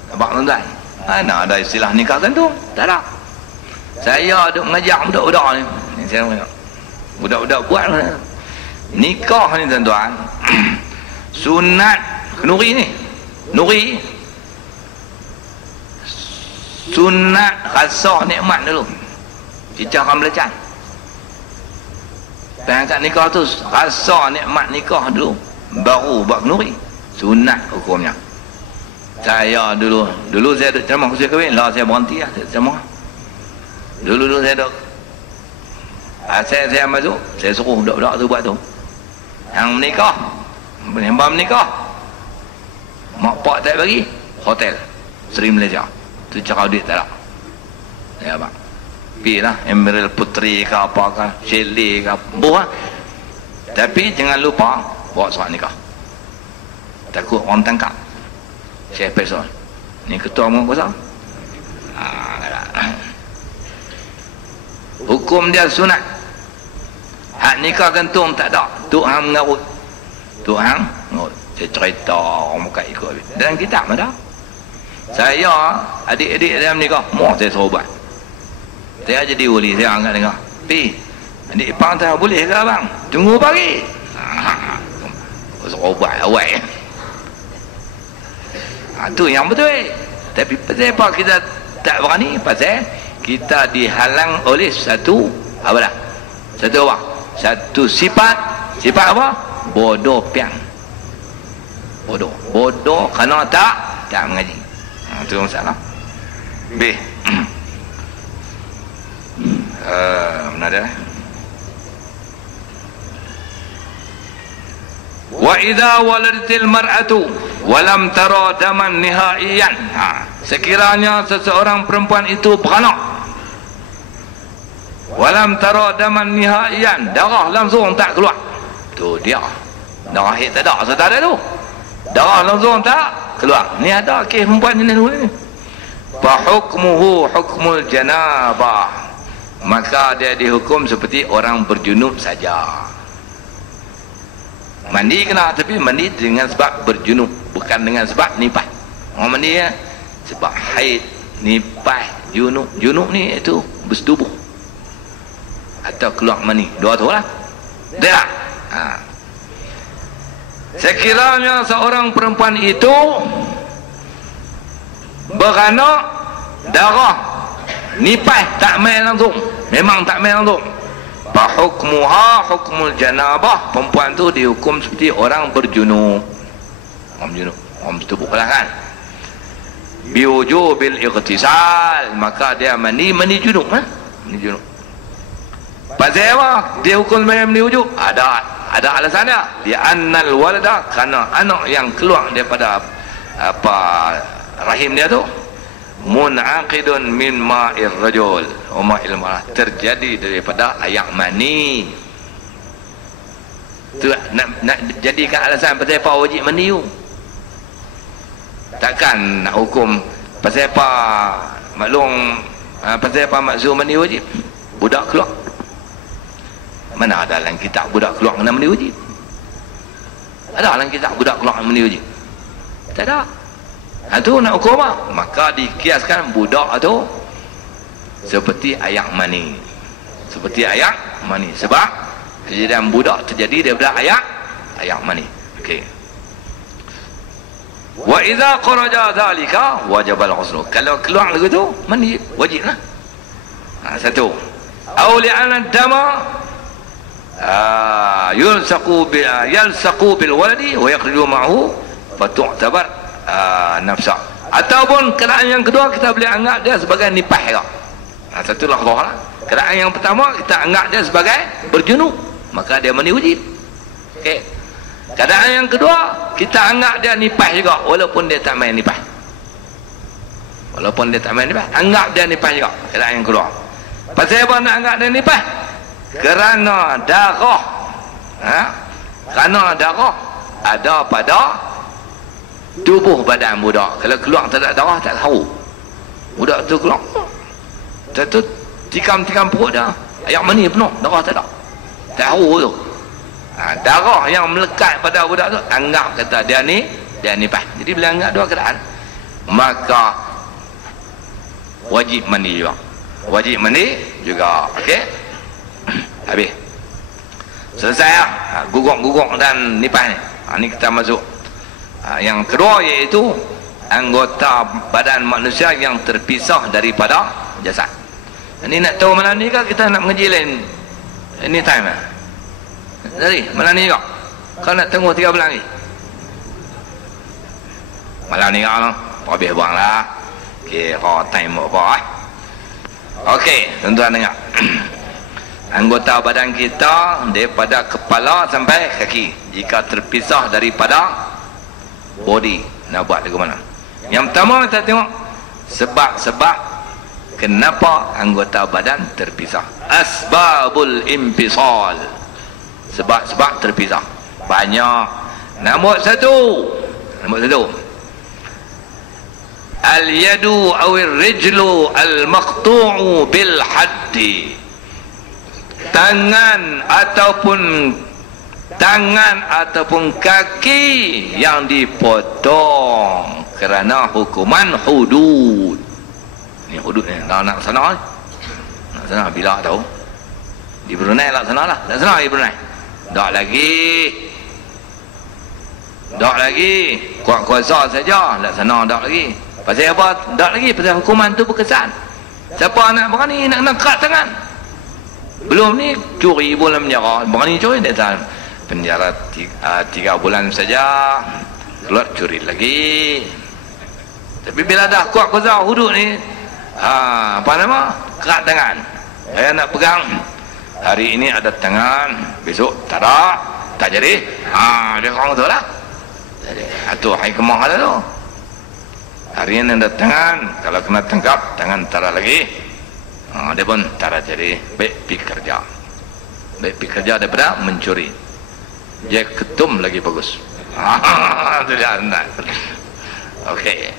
Nampak tuan-tuan? Mana ada istilah nikah gantung? Tak ada. Saya duk mengajar budak-budak ni, saya budak-budak buat nikah ni tuan-tuan. Sunat kenuri ni, nuri sunat rasa nikmat dulu, cicah kan belajar. Pengangkat nikah tu rasa nikmat nikah dulu, baru buat kenuri. Sunat hukumnya. Saya dulu saya duk ceramah khusus kahwin lah, saya berhenti lah ceramah. Dulu saya duk saya masuk, saya suruh budak-budak tu buat tu, yang menikah, hamba menikah, mak pak tak bagi, hotel Seri Malaysia tu cara duit tak ada. Ya bang, pergi lah Emerald Putri ke apa ke, Chalet ke, buah. Tapi jangan lupa bawa surat nikah, takut orang tangkap. Syekh Faisal ni ketua umum kuasa. Hukum dia sunat. Hak nikah gantung tak ada, Tok Hang mengarut. Tok Hang mengarut. Saya cerita orang bukan ikut dalam kitab ada. Saya adik-adik saya menikah, mau saya suruh buat. Saya jadi wali, saya angkat dengar, pi adik ipang tak boleh ke abang, tunggu pagi. Suruh buat awal. Itu yang betul. Tapi pasal apa kita tak berani? Pasal kita dihalang oleh satu apa dah? Satu apa? Satu sifat apa? Bodoh piang. Bodoh kerana tak mengaji. Itu masalah. B. Mana dia? Wa idza waladatil mar'atu walam tara daman nihaiyan. Sekiranya seseorang perempuan itu beranak, walam tara daman nihaiyan, darah langsung tak keluar, tu dia darah haid tak ada, tak ada tu, darah langsung tak keluar. Ni ada kes perempuan jenis ni, fa hukmuhu hukmul janabah, maka dia dihukum seperti orang berjunub saja. Mandi kena, tapi mandi dengan sebab berjunub, bukan dengan sebab nipah. Orang mandi ya sebab haid, nipah, junub. Junub ni itu bersetubuh atau keluar mani, dua tu lah. Dia sekiranya seorang perempuan itu beranak, darah nipah tak main langsung, memang tak main langsung, hukmuha hukmul janabah, perempuan tu dihukum seperti orang berjunub. Orang junub, orang bertubuh lah kan, biwujubil ightisal, maka dia mani junub, mani junub. Pasal apa dia hukum sebagai mani wujub? Ada alasannya. Dia annal walada, kerana anak yang keluar daripada apa rahim dia tu munaqidun min ma'ir rajul wa ma'il mar'ah, terjadi daripada air mani. Tu nak jadikan alasan pasal apa wajib mani tu. Takkan nak hukum pasal apa maklum pasal apa maksud mani wajib, budak keluar Mana ada dalam kitab budak keluar kena mandi wajib? Ada dalam kitab budak keluar kena mandi wajib? Tak ada. Itu nak hukum apa? Maka dikiaskan budak itu seperti ayak mani. Seperti ayak mani. Sebab kejadian budak terjadi daripada ayak mani. Okey. Wa idza kharaja zalika wajib al-ghusl. Kalau keluar lagu tu mandi wajiblah. Satu. Aw li'anna ad-dama yalsaqu bil waladi wa yakhruju ma'ahu fa tu'tabar nafsa. Ataupun keadaan yang kedua kita boleh anggap dia sebagai nipah juga. Satu lah. Keadaan yang pertama kita anggap dia sebagai berjunub, maka dia mandi wajib. Okey. Keadaan yang kedua kita anggap dia nipah juga walaupun dia tak main nipah. Walaupun dia tak main nipah, anggap dia nipah juga. Keadaan yang kedua. Pasal apa nak anggap dia nipah? Kerana darah, kerana darah ada pada tubuh badan budak. Kalau keluar tak ada darah tak tahu. Budak tu keluar, tu tikam-tikam perut dah, ayak mani penuh, darah tak ada. Tak tahu tu. Darah yang melekat pada budak tu anggap kata dia nipah. Jadi bila anggap dua keadaan, maka wajib mandi juga. Wajib mandi juga. Okey. Habis. Selesai lah. Guguk dan nipah ni. Ni kita masuk. Yang kedua iaitu anggota badan manusia yang terpisah daripada jasad. Ini nak tahu malam ni ke kita nak mengaji lain? Ini time lah. Dari malam ni kak? Kau nak tunggu 3 bulan ni? Malam ni kak lah. Habis buang lah. Kira time apa lah. Okey, tuan-tuan dengar. Anggota badan kita daripada kepala sampai kaki, jika terpisah daripada body, nak buat ke mana? Yang pertama kita tengok sebab-sebab kenapa anggota badan terpisah. Asbabul impisal. Sebab-sebab terpisah banyak. Nombor satu, al-yadu awir rijlu al-maqtu'u bil haddi. Tangan ataupun kaki yang dipotong kerana hukuman hudud. Ni hudud ni nak sana. Nak sana bila tahu? Di Brunei lah sana lah. Tak sana di Brunei. Tak lagi. Kuat kuasa saja. Tak sana tak lagi. Pasal apa? Tak lagi. Pasal hukuman tu berkesan. Siapa nak berani nak kerat tangan? Belum ni curi boleh menyerah. Berani curi dia tahan penjara 3 bulan saja, keluar curi lagi. Tapi bila dah kuat kuasa hudud ni, apa nama? Kerat tangan. Saya nak pegang. Hari ini ada tangan, besok tak ada, tak jadi. Dia orang tu lah. Jadi, itu hikmah ada tu. Hari ini ada tangan, kalau kena tangkap, tangan tak ada lagi. Dia pun tak ada jadi. Baik pergi kerja. Baik pergi kerja daripada mencuri. Dia ketum lagi bagus. Itu dia anda. Okey.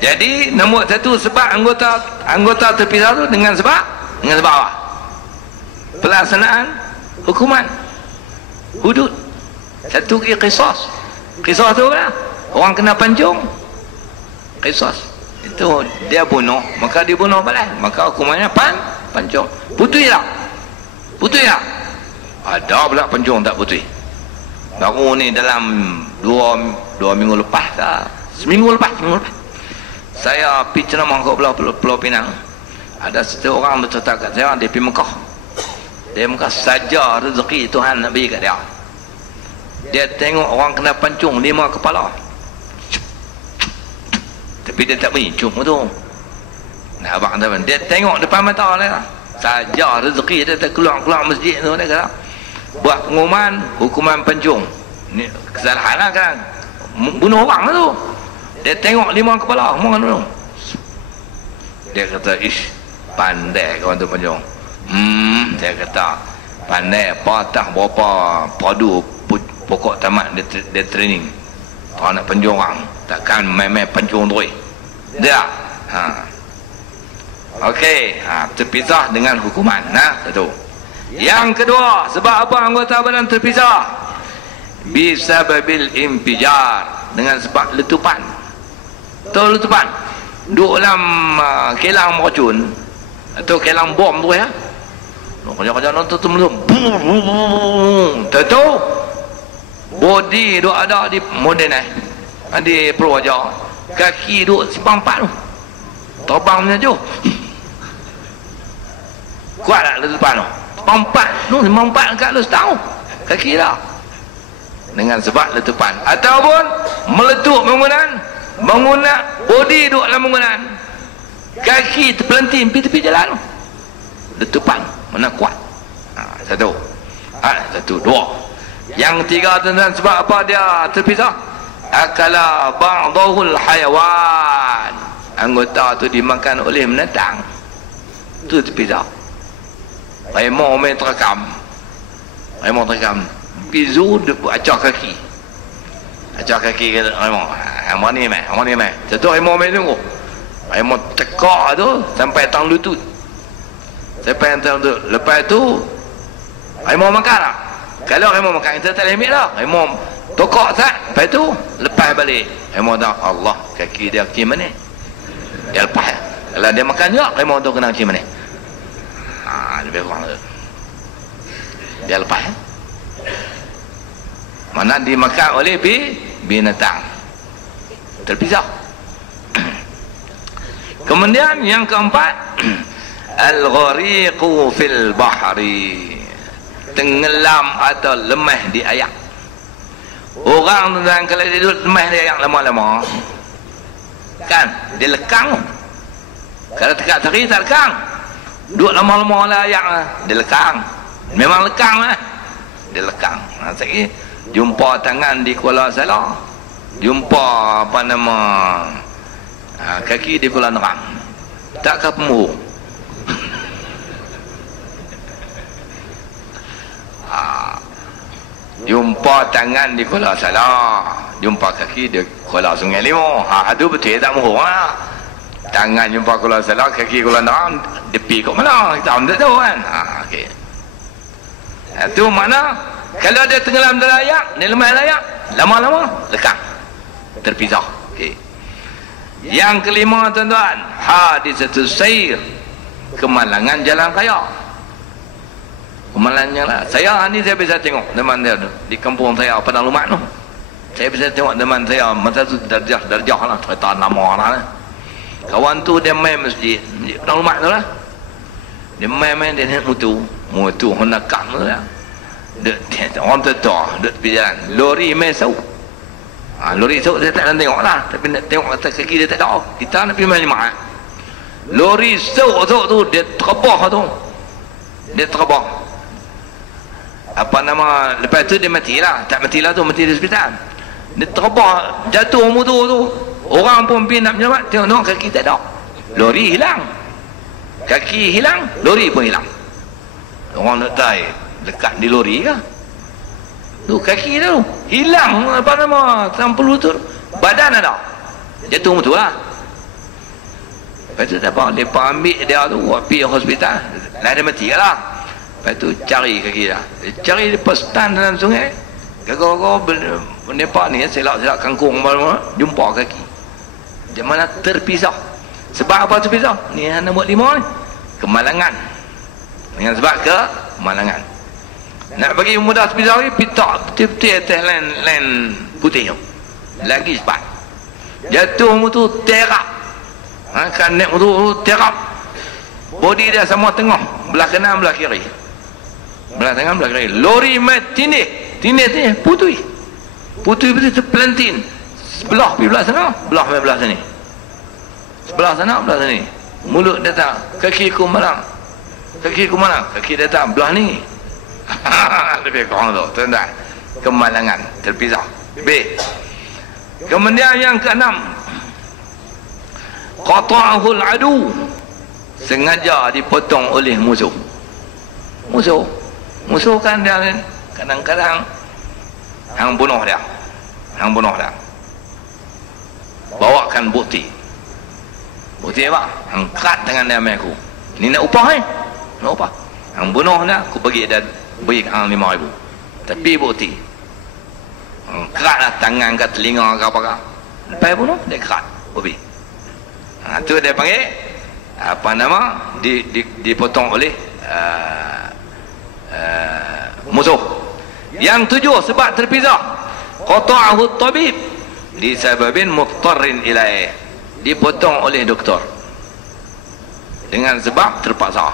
Jadi nombor satu sebab anggota terpisah tu dengan sebab apa? Pelaksanaan hukuman hudud. Satu qisas. Qisas tu apa? Orang kena pancung. Qisas. Itu dia bunuh, maka dibunuh balas, maka hukumannya pancung. Putih tak? Ada pula pancung tak putih. Baru ni dalam 2 minggu lepas ke? Seminggu lepas saya pergi ceramah ke Pulau Pinang. Ada satu orang bercerita kat saya, dia pergi Mekah. Dia Mekah saja rezeki Tuhan nak bagi kat dia. Dia tengok orang kena pancung 5 kepala. Tapi dia tak beri cuma tu. Nah, abang teman, dia tengok depan mata dia. Saja rezeki dia terkeluar masjid tu, dia kata buat pengumuman hukuman pancung. Ni kesalahan lah kan. Bunuh orang tu. Dia tengok 5 kepala semua kan tu. Dia kata, ish, pandai kawan tu pancung. Dia kata, pandai patah berapa padu pokok tamat dia training. Kalau nak pancung orang, takkan main-main pancung tu. Dia. Okey, terpisah dengan hukuman. Satu. Yang kedua, sebab apa anggota badan terpisah? Bisababil impijar, dengan sebab letupan. Tahu letupan? Duduk dalam kelang meracun atau kelang bom tu ya. Kerja-kerja nonton tu melum. Tahu? Body duk ada di moden di Purwaja. Kaki duk simpang 4 tu. Terbang menjauh. Kuat tak letupan tu? Simpang 4 tu, simpang 4 kat lu setahun. Kaki dah. Dengan sebab letupan. Ataupun meletup bangunan body duk dalam bangunan. Kaki terpelanting tepi jalan tu. Letupan. Mana kuat? Satu. Satu. Dua. Yang tiga tuan-tuan, sebab apa dia terpisah? Akala ba'dahul hayawan. Anggota tu dimakan oleh binatang. Tu terpisah. Harimau main terekam. Pizu acah kaki. Acah kaki kata harimau. Harimau ni mai. Satu harimau main tunggu. Harimau tekak tu sampai tang lutut. Lepas tu harimau makan tak? Kalau harimau makan, kita tak boleh ambil dah. Harimau tokok tak? Lepas tu lepas balik. Harimau dah, Allah, kaki dia kaki mana? Dia lepas. Kalau dia makan juga, harimau tu kena kaki mana? Lebih kurang tu. Dia lepas. Mana dimakan oleh binatang. Terpisah. Kemudian yang keempat, al-ghariqu fil bahri, tenggelam atau lemah di air. Orang tuan kalau dia duduk lemah di air lama-lama kan dia lekang. Kalau tekak teri tak lekang, duduk lama-lama lah air dia lekang. Memang lekang lah, dia lekang. Saya jumpa tangan di Kuala Salah, jumpa apa nama kaki di Kuala Nerang, tak ke pemuh. Jumpa tangan di Kuala Salah, jumpa kaki di Kuala Sungai Limau. Itu betul tak mohon lah. Tangan jumpa Kuala Salah, kaki Kuala Nerang, depi kat mana kita tak tahu kan. Okey. Itu mana kalau dia tenggelam dalam air, dia lemah dalam air, lama-lama lekang, terpisah. Okey. Yang kelima tuan-tuan, hadisatus sair, kemalangan jalan raya. Kemalangan lah. Saya ni saya bisa tengok teman dia di kampung saya Padang Lumak tu. Saya bisa tengok teman saya masa tu darjah lah, cerita nama lah. Kawan tu dia main masjid Padang Lumak tu lah. Dia main dia naik motor Honda Kang tu lah. Dia orang tua duduk tepi jalan, lori main sau. Lori sau saya tak nak tengok lah, tapi nak tengok atas kaki dia tak ada. Kita nak pergi main lima. Lori sau tu dia terbah tu. Dia terbah. Apa nama, lepas tu dia matilah. Tak matilah tu, mati di hospital. Dia terbah, jatuh motor tu. Orang pun pergi nak menyelamat, tengok kaki tak ada. Lori hilang. Kaki hilang, lori pun hilang. Orang nak tahu dekat di lori ke? Tu kaki tu hilang, apa nama, tanpa lutut. Badan ada. Jatuh motor lah. Lepas tu tak apa, mereka ambil dia tu, pergi hospital. Lah dia mati lah. Lepas tu cari kaki dia. Cari dia stand dalam sungai. Gagal-gagal menepak ni, selak-selak kangkung malam, jumpa kaki. Di mana terpisah. Sebab apa terpisah? Ni nombor 5 ni. Kemalangan. Dengan sebab kemalangan. Nak bagi mudah terpisah lagi, pitak betul-betul atas len putih tu. Lagi cepat. Jatuh motor terap. Kan naik motor terap. Body dia sama tengah, belah kanan belah kiri. Belah tengah belah kiri. Lori mai tindih putui betul terpelantin. Sebelah pergi belah sana, belah mai belah sini. Sebelah sana belah sini. Mulut dia tak, kaki ku mana? Kaki dia tak belah ni. Lebih kurang tu, tuan-tuan. Kemalangan, terpisah. B. Kemudian yang keenam, qata'ahul adu, sengaja dipotong oleh musuh kan dia kadang-kadang hang bunuh dia bawakan bukti Bukti apa? Angkat tangan dia ambil aku. Ni nak upah nak upah. Hang bunuh dia, aku bagi hang 5,000. Tapi bukti. Keratlah tangan ke telinga ke apa-apa. Lepas bunuh, dia kerat. Habis. Tu dia panggil, apa nama, dipotong oleh musuh. Yang 7, sebab terpisah. Qata'ahu tabib disababin muttarrin ilaih. Dipotong oleh doktor. Dengan sebab terpaksa.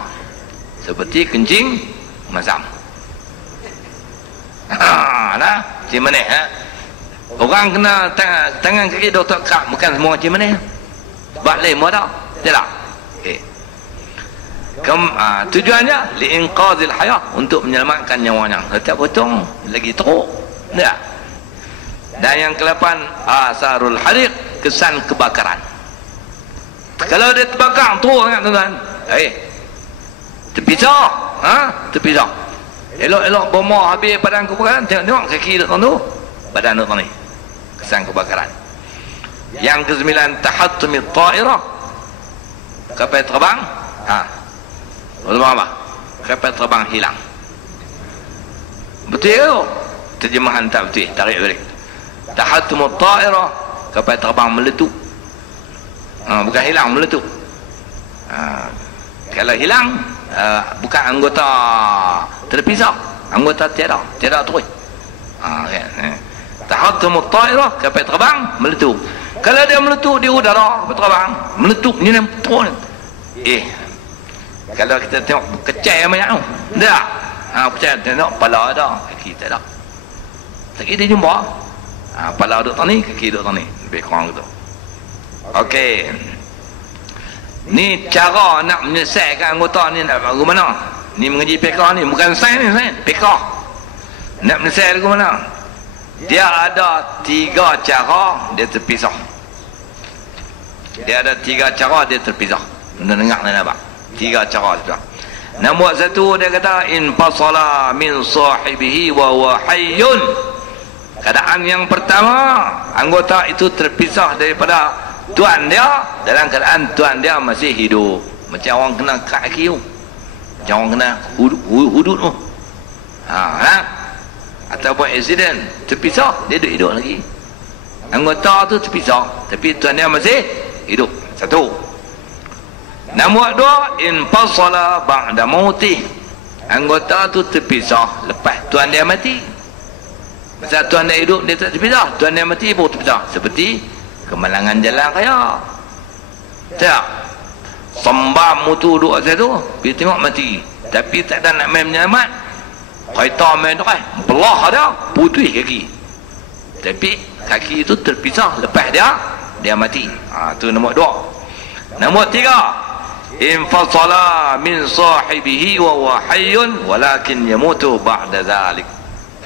Seperti kencing masam. Nah, macam mana? Orang kena tangan kaki doktor kerat, bukan semua macam mana? Sebab lain pun tak? Tidak. Tujuannya liinqazil hayah, untuk menyelamatkan nyawanya. Setiap potong lagi teruk. Tak? Dan yang ke-8, asarul hariq, kesan kebakaran. Kalau dia terbakar teruk sangat tuan-tuan. Terpisah. Terpisah. Elok-elok bomba habis badan kebakaran, tengok kaki duk tu, badan duk ni. Kesan kebakaran. Yang ke-9, tahattumit ta'irah, kapal terbang. Terbang apa? Kapal terbang hilang. Betul ke? Terjemahan tak betul, tarik balik. Tahattumut ta'irah, kapal terbang meletup. Bukan hilang, meletup. Kalau hilang, bukan anggota terpisah, anggota tiada terus. Tahattumut ta'irah, kapal terbang meletup. Kalau dia meletup di udara, kapal terbang meletup ni terus. Kalau kita tengok kecil banyak tu, tak? Percaya tengok kepala ada, kaki tak ada. Sekali dia jumpa, kepala duduk tani, kaki duduk tani, lebih kurang gitu. Okey, ni cara nak menyelesaikan anggota ni nak bagaimana? Ni mengaji fiqh ni, bukan sains ni, sains fiqh. Nak menyelesaikan bagaimana? Dia ada 3 cara dia terpisah. Dia ada 3 cara dia terpisah. Anda dengar ni apa? 3 cara sudah. Nombor 1 dia kata infasala min sahibihi wa huwa hayyun. Keadaan yang pertama, anggota itu terpisah daripada tuan dia dalam keadaan tuan dia masih hidup. Macam orang kena kaki tu. Macam orang kena hudud tu. Ataupun accident, terpisah, dia hidup lagi. Anggota tu terpisah, tapi tuan dia masih hidup. 1. Nombor 2, infasala ba'da mautih. Anggota tu terpisah lepas tuan dia mati. Masa tuan dia hidup, dia tak terpisah. Tuan dia mati pun terpisah. Seperti kemalangan jalan kaya. Tak? Sembam mutu duduk atas tu, dia tengok mati. Tapi tak ada nak main menyelamat. Kereta main tu kan, belah dia, putih kaki. Tapi kaki itu terpisah lepas dia mati. Tu nombor 2. Nombor 3, infasala min sahibihi wa huwa hayyun walakin yamutu ba'da zalik.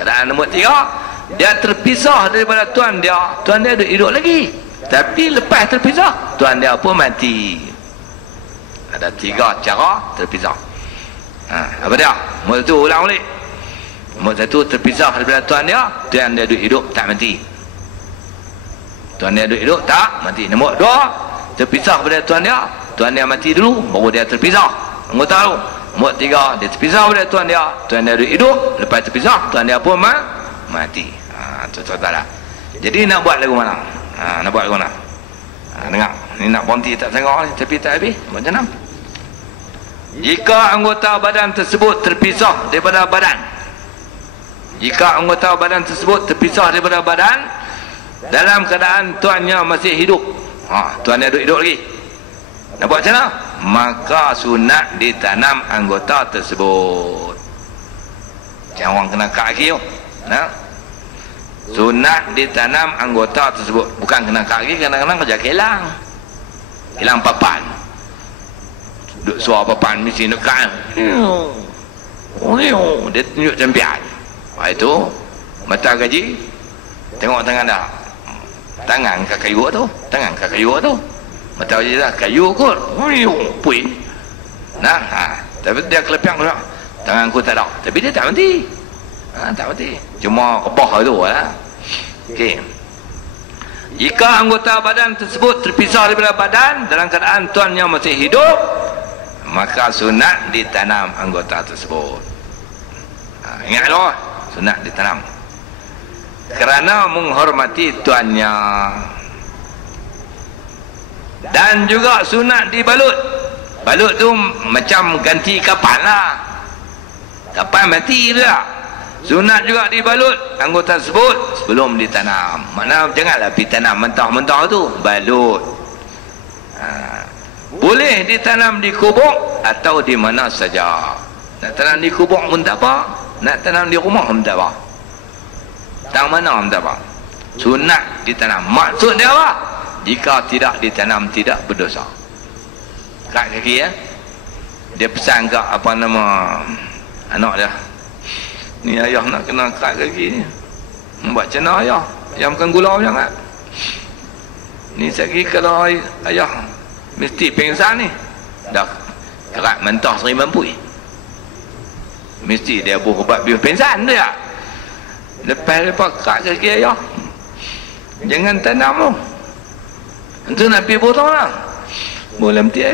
Keadaan nombor 3, dia terpisah daripada tuan dia hidup lagi, tapi lepas terpisah tuan dia pun mati. Ada 3 cara terpisah. Apa dia? Nombor 1 ulang balik. Nombor 1, terpisah daripada tuan dia hidup tak mati. Tuan dia hidup tak mati. Nombor 2, terpisah daripada tuan dia mati dulu, baru dia terpisah. Anggota tu. Nombor 3, dia terpisah daripada tuan dia hidup, lepas terpisah tuan dia pun mati. Tuan-tuan lah. Jadi nak buat lagu mana? Nak buat lagu mana? Dengar, ni nak berhenti tak tengok ni, tapi tak habis. Macam mana? Jika anggota badan tersebut terpisah daripada badan, jika anggota badan tersebut terpisah daripada badan dalam keadaan tuannya masih hidup, tuannya hidup lagi, nak buat macam mana? Maka sunat ditanam anggota tersebut. Jangan orang kena kaki tu. Sunat ditanam anggota tersebut. Bukan kena kaki, kadang-kadang kerja hilang papan. Duk suar papan mesti nak kan. Dia tunjuk campian. Itu mata gaji, tengok tangan dah, tangan kat kayu tu, mata gaji dah kayu kot, puing. Tapi dia kelepiang tu, tangan aku tak ada, tapi dia tak mati. Tak mati, cuma kebah tu lah. Okey. Jika anggota badan tersebut terpisah daripada badan dalam keadaan tuannya masih hidup, maka sunat ditanam anggota tersebut. Ingatlah, sunat ditanam kerana menghormati tuannya. Dan juga sunat dibalut. Balut tu macam ganti kapan lah, kapan mati dia. Sunat juga dibalut anggota tersebut sebelum ditanam. Maknanya janganlah pergi tanam mentah-mentah tu, balut. Boleh ditanam di kubur atau di mana saja. Nak tanam di kubur pun tak apa, nak tanam di rumah pun tak apa, tang mana pun tak apa. Sunat ditanam. Maksud dia apa? Jika tidak ditanam tidak berdosa. Kat kaki ya, dia pesan kat apa nama anak dia, ni ayah nak kena kat kaki ni, buat macam mana ayah? Yang bukan gula macam kan? Ni sekali kalau ayah mesti pingsan ni, dah kerat mentah seri mampui, mesti dia berubat bius pingsan dia. Lepas kerat kaki ayah, jangan tanam tu. Itu nak pergi potong lah. Boleh mati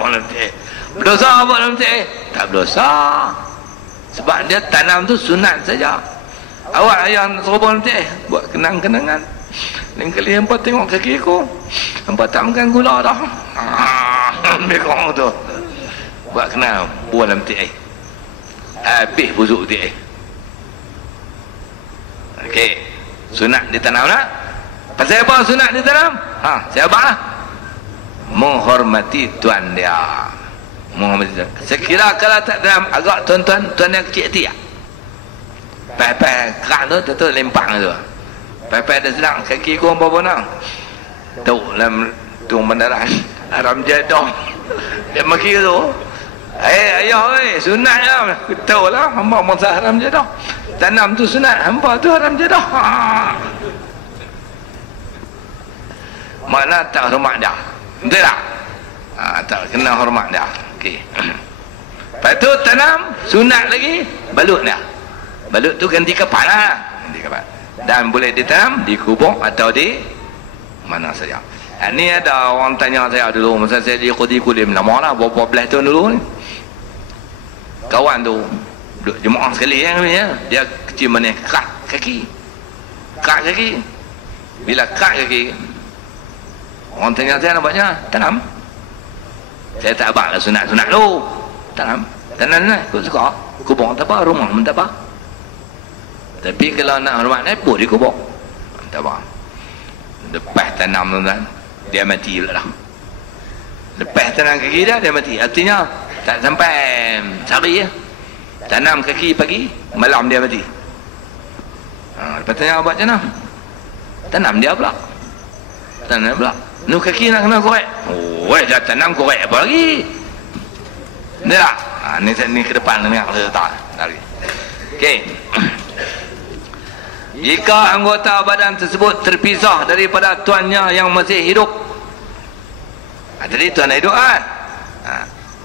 boleh mati. Berdosa apa dalam mati? Tak berdosa. Sebab dia tanam tu sunat saja. Awak ayah nak serobong mati, buat kenang-kenangan. Lain kali hampa tengok kaki aku, hampa tak makan gula dah. Mereka tu buat kenang, buat dalam mati. Habis busuk mati. Okey, sunat ditanam lah. Pasal apa sunat ditanam? Siapa lah? Menghormati tuan dia. Menghormati tuan. Sekira kalau tak tanam, agak tuan-tuan dia kecil hati tak? Pai-pai kerak tu lempang tu. Pai-pai dah sedang kaki ku apa-apa nak. Tu dalam tu bandaran Aram Jadah. Dia maki tu. Ayah sunat lah. Aku tahu lah, hamba masa Aram Jadah. Tanam tu sunat, hamba tu Aram Jadah. Mana tak hormat dia, betul tak? Tak kena hormat dia. Okey. Lepas tu tanam, sunat lagi, balut dia. Balut tu ganti kapan lah, ganti kapan. Dan boleh ditanam di kubur atau di mana saja. Ini ada orang tanya saya dulu, masa saya di Qudi Kulim lama lah, berapa belas tahun dulu ni. Kawan tu duduk jemaah sekali yang dia kecil mana kat kaki. Bila kat kaki, orang tanya saya nampaknya tanam. Saya tak abang lah sunat-sunat tu. Tanam lah, aku suka. Kubur tak apa, rumah pun tak apa. Tapi kalau nak hormat ni, pun di kubur tak apa. Lepas tanam tu kan, dia mati pula dah. Lepas tanam kaki dia mati. Artinya tak sampai sehari ya. Tanam kaki pagi, malam dia mati. Lepas tanya buat macam mana? Tanam dia pula. Nu kaki nak kena korek. Dah tanam korek apa lagi? Dia tak? Ni ke depan ni nak letak lagi. Okey. Jika anggota badan tersebut terpisah daripada tuannya yang masih hidup. Jadi tuan hidup kan?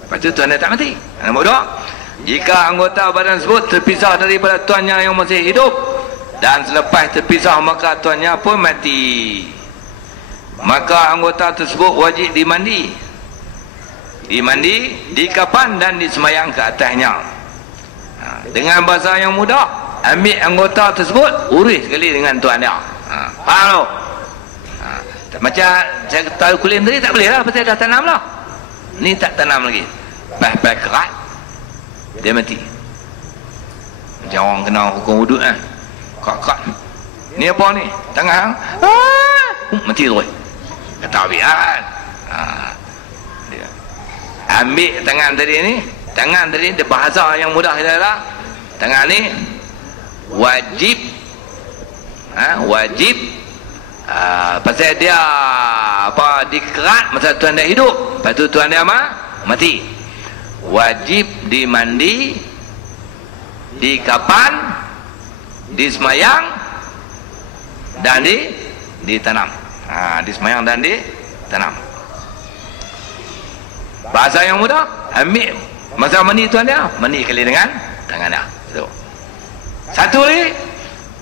Lepas tu tuan tak mati. Nombor 2. Jika anggota badan tersebut terpisah daripada tuannya yang masih hidup dan selepas terpisah maka tuannya pun mati, maka anggota tersebut wajib dimandi, dikapan dan disemayang ke atasnya. Dengan bahasa yang mudah, ambil anggota tersebut, urus sekali dengan tuan dia. Faham tak? Macam saya tahu kulim tadi, tak boleh lah, pasal dah tanam lah. Ni tak tanam lagi, pas kerat dia mati. Macam orang kena hukum wuduk kan, kerat ni apa ni, tangan mati terus. Kata biar ambil tangan tadi ni, dia bahasa yang mudah kita lah. Tangan ni wajib pasal dia apa, dikerat masa tuan dia hidup, lepas tu tuan dia mati, wajib dimandi, dikapan, disemayang dan ditanam. Disemayang dan ditanam. Bahasa yang mudah, ambil masa mandi tuan dia, mandi kali dengan tangan dia. Satu lagi,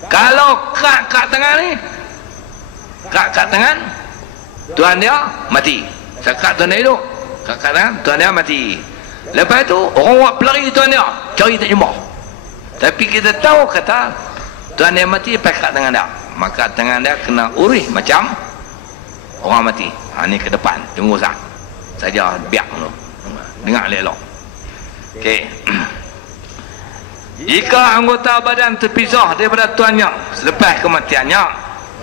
kalau kat tangan ni, kat tangan tuan dia mati. Kat tuan dia hidup, kat tangan tuan dia mati. Lepas tu orang buat pelari tuan dia, cari tak jumpa. Tapi kita tahu kata tuan dia mati pakai kat tangan dia, maka tangan dia kena urih macam orang mati. Ni ke depan, tunggu saja biak dulu, dengar elok. Okey. Jika anggota badan terpisah daripada tuannya selepas kematiannya,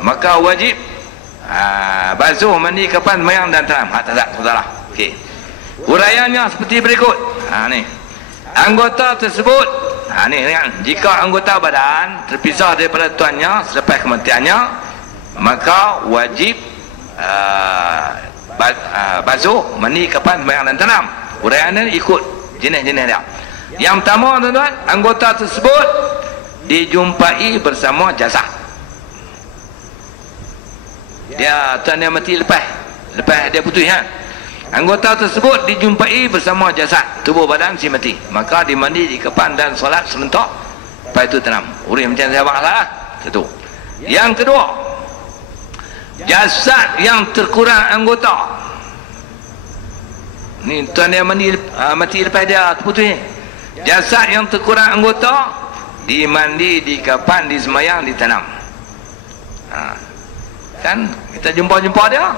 maka wajib basuh, mandi, kapan, mayang dan tanam. Tak salah. Okey. Uraiannya seperti berikut. Ni. Anggota tersebut, ni dengan jika anggota badan terpisah daripada tuannya selepas kematiannya, maka wajib basuh, mandi, kapan, mayang dan tanam. Uraiannya ikut jenis-jenis dia. Yang pertama tuan-tuan, anggota tersebut dijumpai bersama jasad. Tuan dia mati lepas dia putus anggota tersebut dijumpai bersama jasad tubuh badan si mati, maka dimandi, dikapan dan solat serentak. Lepas itu tanam. Urih macam saya buat lah. Satu. Yang kedua, jasad yang terkurang anggota. Ni tuan dia mati lepas dia terputus ni. Jasad yang terkurang anggota dimandi, dikapan, disemayang, ditanam. Kan kita jumpa dia,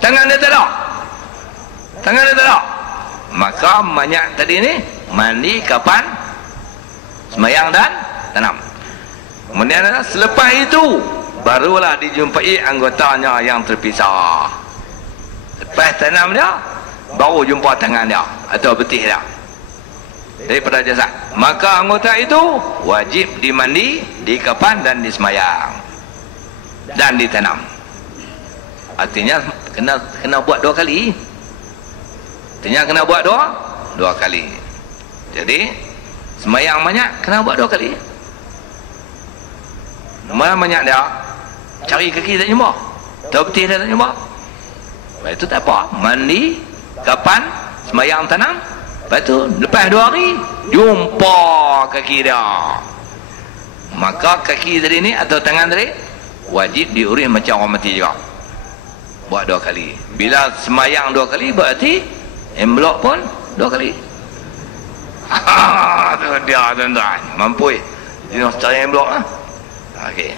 tangan dia tak ada, maka banyak tadi ni mandi, kapan, semayang dan tanam. Kemudian selepas itu barulah dijumpai anggotanya yang terpisah. Lepas tanam dia baru jumpa tangan dia atau betih dia daripada jasad, maka anggota itu wajib dimandi, dikapan dan disemayang dan ditanam. Artinya kena buat dua kali. Dua kali. Jadi semayang banyak kena buat dua kali. Mana banyak dia cari kaki tak jumpa, tahu betih dia tak jumpa, itu tak apa, mandi, kapan, semayang, tanam. Lepas tu lepas 2 hari jumpa kaki dia, maka kaki tadi ni atau tangan tadi wajib diurih macam orang mati juga. Buat 2 kali. Bila semayang 2 kali berarti emblok pun 2 kali. Tu dia tuan-tuan, mampu dia cari emblok lah. Okey.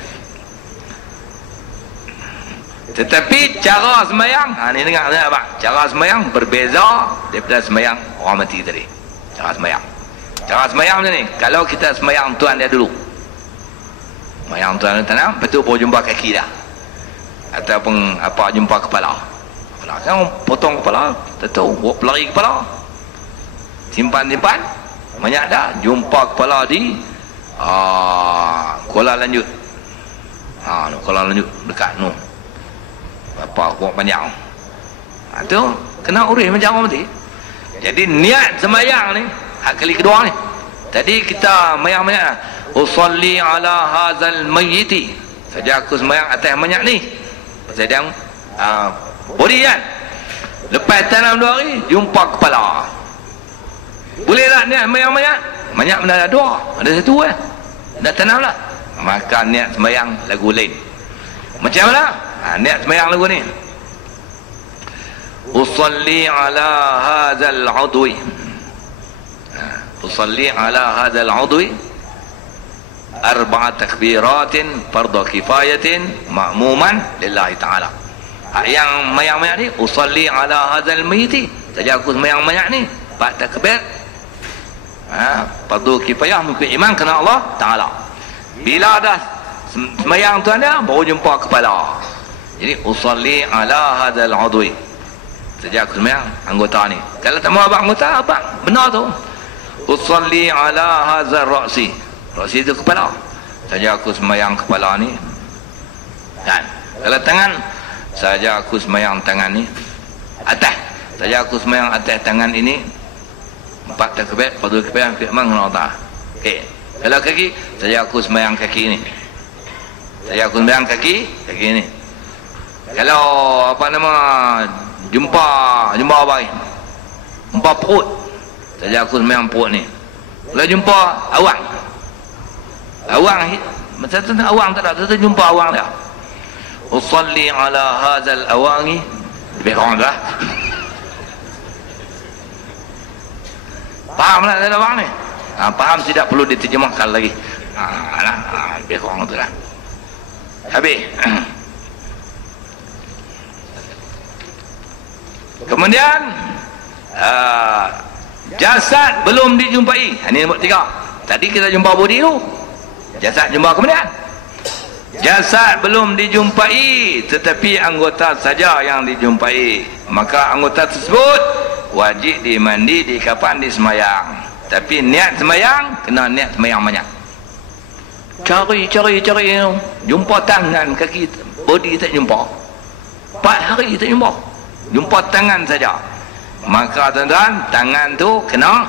Tetapi cara semayang, ni dengar apa? Cara semayang berbeza daripada semayang orang mati tadi. Cara semayang macam ni. Kalau kita semayang tuan dia dulu, semayang tuan dia tanam, lepas tu baru jumpa kaki dah, ataupun apa, jumpa kepala. Kan potong kepala, tentu buat pelari kepala, simpan banyak dah, jumpa kepala di Kuala Lanjut. Kuala Lanjut dekat nu apa buat panjang. Tu kena urih macam orang mati. Jadi niat semayang ni hak kali kedua ni. Tadi kita mayang banyak, usolli ala hazal mayyiti, saja aku semayang atas mayat ni. Pasal dia body kan. Lepas tanam 2 hari jumpa kepala. Boleh tak niat semayang mayat? Mayat mana ada 2, ada 1 dah tanam lah. Maka niat semayang lagu lain. Macam mana? Niat semayang lagu ni, usalli ala hadzal udwi, usalli ala hadzal udwi 4 takbiratin fardhu kifayatin ma'muman lillahi ta'ala. Yang mayang-mayang ni usalli ala hadzal mayyiti, saja aku semayang mayat ni 4 takbir, fardhu kifayah mungkin iman kena Allah Ta'ala. Bila dah semayang tuan dia baru jumpa kepala. Jadi usalli ala hadzal udwi, saja aku semayang anggota ni. Kalau tak mau abang anggota, abang benar tu, usalli ala hadzal ra'si, ra'si itu kepala, saja aku semayang kepala ni. Dan kalau tangan, saja aku semayang tangan ni atas, saja aku semayang atas tangan ini 4 takbir, fardhu kifayah memang Allah. Okey. Kalau kaki, saja aku semayang kaki ni, saja aku semayang kaki ni. Kalau apa nama, jumpa apa ni, jumpa perut, saja aku semayang perut ni. Kalau jumpa awang Macam tu awang tak ada, tu jumpa awang dia. Usalli ala hadzal awangi, lebih kurang dah. Faham lah ada awang ni? Faham, tidak perlu diterjemahkan lagi. Lebih kurang tu lah. Habis. Kemudian jasad belum dijumpai. Ini nombor 3. Tadi kita jumpa body tu, jasad jumpa kemudian. Jasad belum dijumpai, tetapi anggota saja yang dijumpai, maka anggota tersebut wajib dimandi, dikafan, disemayang. Tapi niat semayang kena niat semayang banyak. Cari jumpa tangan, kaki, body tak jumpa. 4 hari tak jumpa, jumpa tangan saja. Maka tuan-tuan, tangan tu kena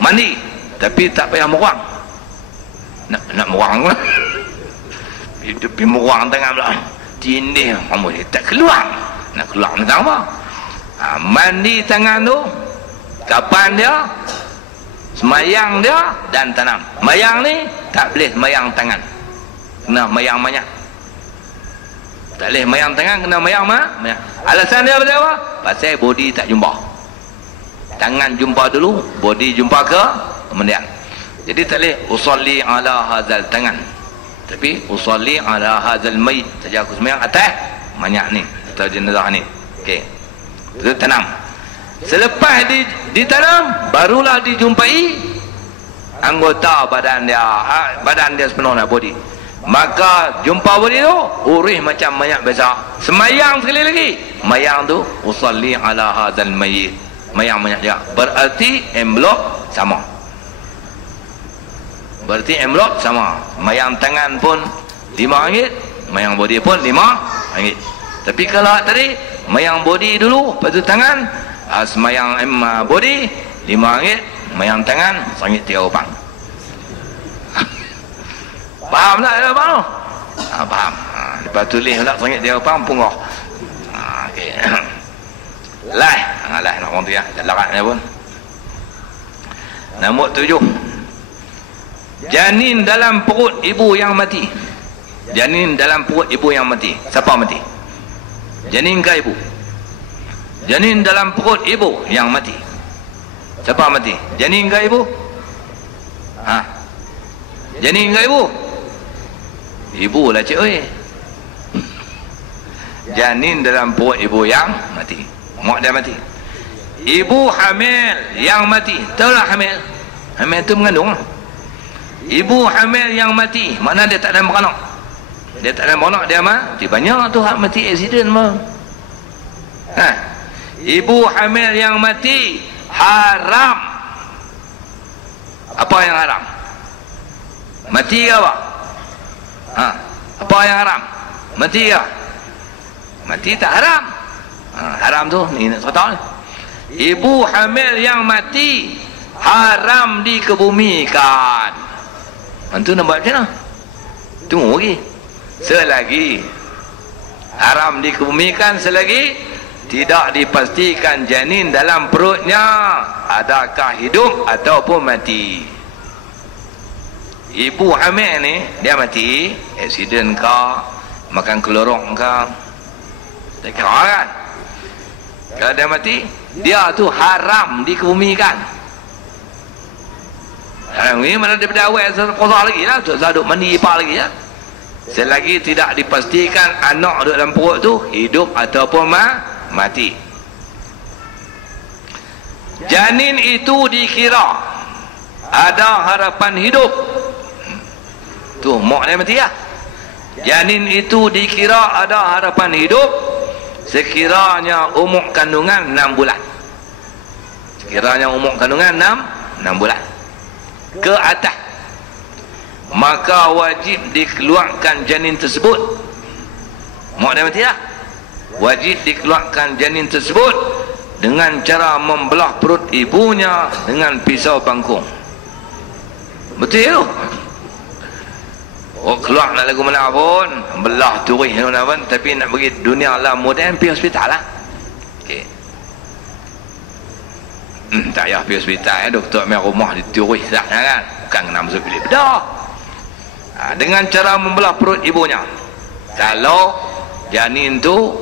mandi, tapi tak payah muang. Nak muang lah. Tapi muang tangan pula tindih, tak keluar. Nak keluar tentang apa? Mandi tangan tu, kapan dia, semayang dia, dan tanam. Mayang ni tak boleh mayang tangan, kena mayang banyak. Tak boleh mayang tangan, kena mayang banyak. Alasan dia pasal apa? Pasal body tak jumpa. Tangan jumpa dulu, body jumpa ke kemudian. Jadi tak boleh usalli ala hadzal tangan, tapi usalli ala hadzal mayit saja. Aku semayang atas banyak ni atau jenazah ni. Okey, itu tanam. Selepas ditanam, barulah dijumpai anggota badan dia sepenuhnya, body. Maka jumpa body tu urih macam mayat biasa. Semayang sekali lagi, mayang tu usalli ala hadzal mayit, mayang banyak juga. Berarti envelope sama. Berarti envelope sama. Mayang tangan pun RM5, mayang body pun RM5. Tapi kalau tadi mayang body dulu, lepas tu tangan, semayang body RM5, mayang tangan RM1.3. Faham tak? Faham? Faham. Lepas tulis pula RM1.3 punggah. Okay. Lai nak orang tu ya, larat ni pun. Nombor 7. Janin dalam perut ibu yang mati. Janin dalam perut ibu yang mati. Siapa mati? Janin ke ibu? Janin dalam perut ibu yang mati. Siapa mati? Janin ke ibu? Janin ke ibu? Ibu lah cik oi. Janin dalam perut ibu yang mati, mak dia mati. Ibu hamil yang mati. Tahu lah hamil? Hamil tu mengandung lah. Ibu hamil yang mati, mana dia tak ada beranak. Dia tak ada beranak, dia mati. Banyak tu hak mati accident mah. Ibu hamil yang mati haram. Apa yang haram? Mati ke apa? Apa yang haram? Mati ke? Mati tak haram. Haram tu ni nak tahu ni. Ibu hamil yang mati haram dikebumikan. Itu nak buat macam mana? Tunggu lagi. Selagi haram dikebumikan, selagi tidak dipastikan janin dalam perutnya adakah hidup ataupun mati. Ibu hamil ni dia mati, accident ke, makan kelorong ke, tak kira kan. Kalau dia mati, dia tu haram dikebumikan. Haram ni mana daripada awal kosa lagi lah, tu zaduk mandi ipar lagi lah. Selagi tidak dipastikan anak duduk dalam perut tu hidup ataupun mati. Janin itu dikira ada harapan hidup. Tu mak dia mati lah. Janin itu dikira ada harapan hidup sekiranya umur kandungan 6 bulan. Sekiranya umur kandungan 6 bulan ke atas, maka wajib dikeluarkan janin tersebut. Mak dia mati lah. Wajib dikeluarkan janin tersebut dengan cara membelah perut ibunya dengan pisau bangkung. Betul tu? Keluar nak lagu mana pun, belah turih mana pun, tapi nak bagi dunia lah moden, pergi hospital lah. Okay. Tak payah pergi hospital, doktor main rumah diturih tak kan? Bukan kena masuk bilik bedah. Dengan cara membelah perut ibunya. Kalau janin tu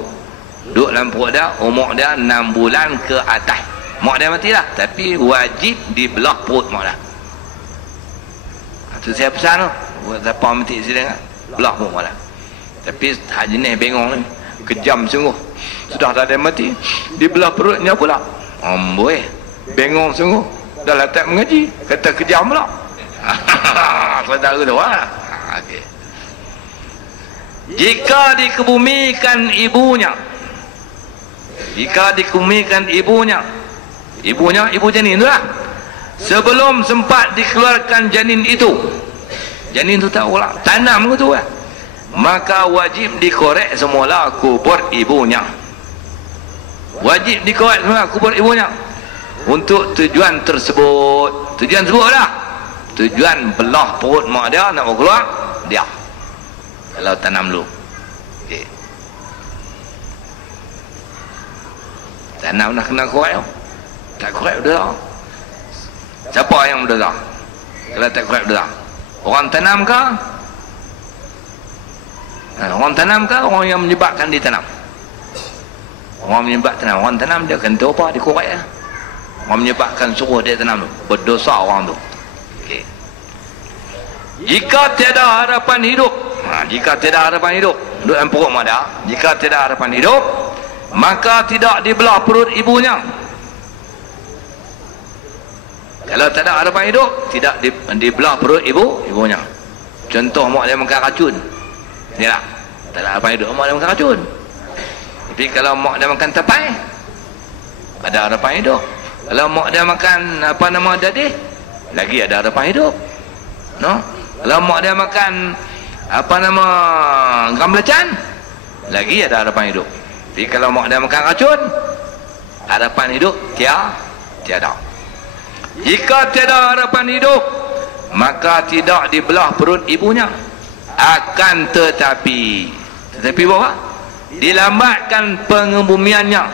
duduk dalam perut dia, umur dia 6 bulan ke atas, mak dia mati lah, tapi wajib dibelah perut mak dia. Itu saya pesan tu, buat siapa mati sini kan, belah perut mak dia. Tapi hak jenis bengong ni kejam sungguh, sudah tak ada mati dibelah perutnya pula. Amboi, bengong sungguh, dah latih mengaji kata kejam pula. Kau tahu tu lah. Okay. Jika dikebumikan ibunya, ibu janin tu lah, sebelum sempat dikeluarkan janin itu tak ulang, tanam ke tu lah, maka wajib dikorek semula kubur ibunya. Wajib dikorek semula kubur ibunya untuk tujuan tersebut. Tujuan tersebut lah, tujuan belah perut mak dia nak keluar dia. Kalau tanam dulu, okay. Tanam nak kena korek, tak korek betul. Siapa yang betul? Kalau tak korek betul, orang tanam ke? Orang tanam ke orang yang menyebabkan dia tanam? Orang menyebabkan tanam, orang tanam dia kena apa? Dia korek lah. Orang menyebabkan suruh dia tanam tu, berdosa orang tu. Okay. Jika tiada harapan hidup, jika tiada harapan hidup duduk dalam perut mak dia, jika tiada harapan hidup, maka tidak dibelah perut ibunya. Kalau tak ada harapan hidup, tidak dibelah perut ibunya. Contoh mak dia makan racun, ni lah, tak ada harapan hidup, mak dia makan racun. Tapi kalau mak dia makan tapai, ada harapan hidup. Kalau mak dia makan dadih, lagi ada harapan hidup, no? Kalau mak dia makan geram belacan, lagi ada harapan hidup. Tapi kalau mak dia makan racun, harapan hidup tiada. Jika tiada harapan hidup, maka tidak dibelah perut ibunya. Akan tetapi apa? Dilambatkan pengebumiannya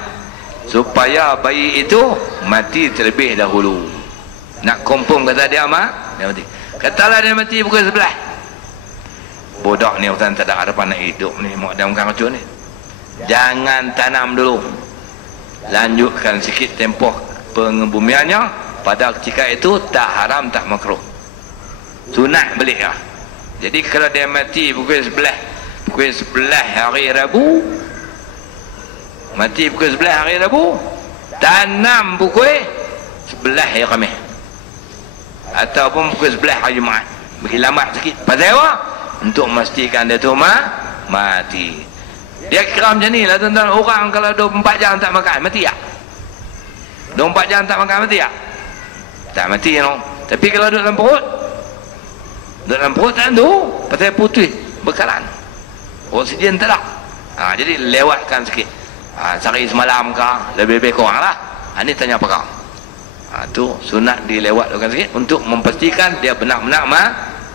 supaya bayi itu mati terlebih dahulu. Nak kompong kata dia mati. Katalah dia mati pukul 11. Bodoh ni orang tak ada harapan nak hidup ni, mak dia makan racun ni. Jangan tanam dulu, lanjutkan sikit tempoh pengebumiannya. Pada ketika itu tak haram, tak makruh, sunat balik lah. Jadi kalau dia mati pukul 11 hari Rabu, mati pukul 11 hari Rabu, tanam pukul 11 hari Khamis, ataupun pukul 11 hari Jumaat, bagi lambat sikit. Pasal apa? Untuk memastikan dia tu mati. Dia kira macam ni lah tuan-tuan. Orang kalau 24 jam tak makan, mati tak? 24 jam tak makan, mati tak? Tak mati, no? Tapi kalau duduk dalam perut tak tu, pasal putih bekalan, oksigen tak ada. Jadi lewatkan sikit, sehari semalam ke, lebih-lebih kurang lah. Ini tanya pakar. Tu sunat dilewatkan sikit untuk memastikan dia benar-benar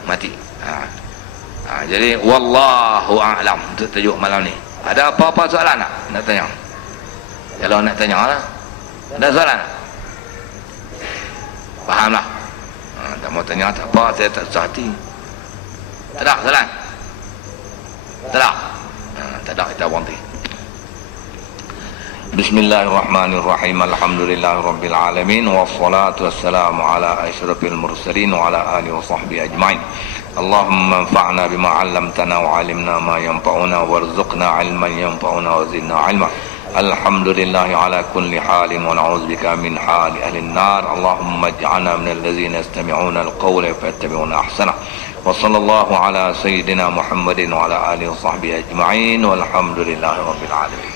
mati. Jadi wallahu a'lam untuk tajuk malam ni. Ada apa-apa soalan nak tanya? Kalau nak tanya lah, ada soalan tak? Faham lah. Tak mau tanya tak apa, saya tak susah hati. Tak ada soalan? Tak ada? Tak ada, kita berhenti. Bismillahirrahmanirrahim. Alhamdulillahirabbil alamin, wassalatu wassalamu ala asyrafil mursalin wa ala alihi wa sahbihi ajmain. Allahumma anfa'na bima 'allamtana wa 'allimna ma yanfa'una warzuqna 'ilman yanfa'una wa zidna 'ilma. Alhamdulillahi ala kulli halin wa na'udzubika min hali ahli an-nar. Allahumma ij'alna minal ladzina yastami'una al-qawla fayattabi'una ahsana. Wa sallallahu ala sayyidina Muhammadin wa ala alihi wa sahbihi ajma'in walhamdulillahi rabbil alamin.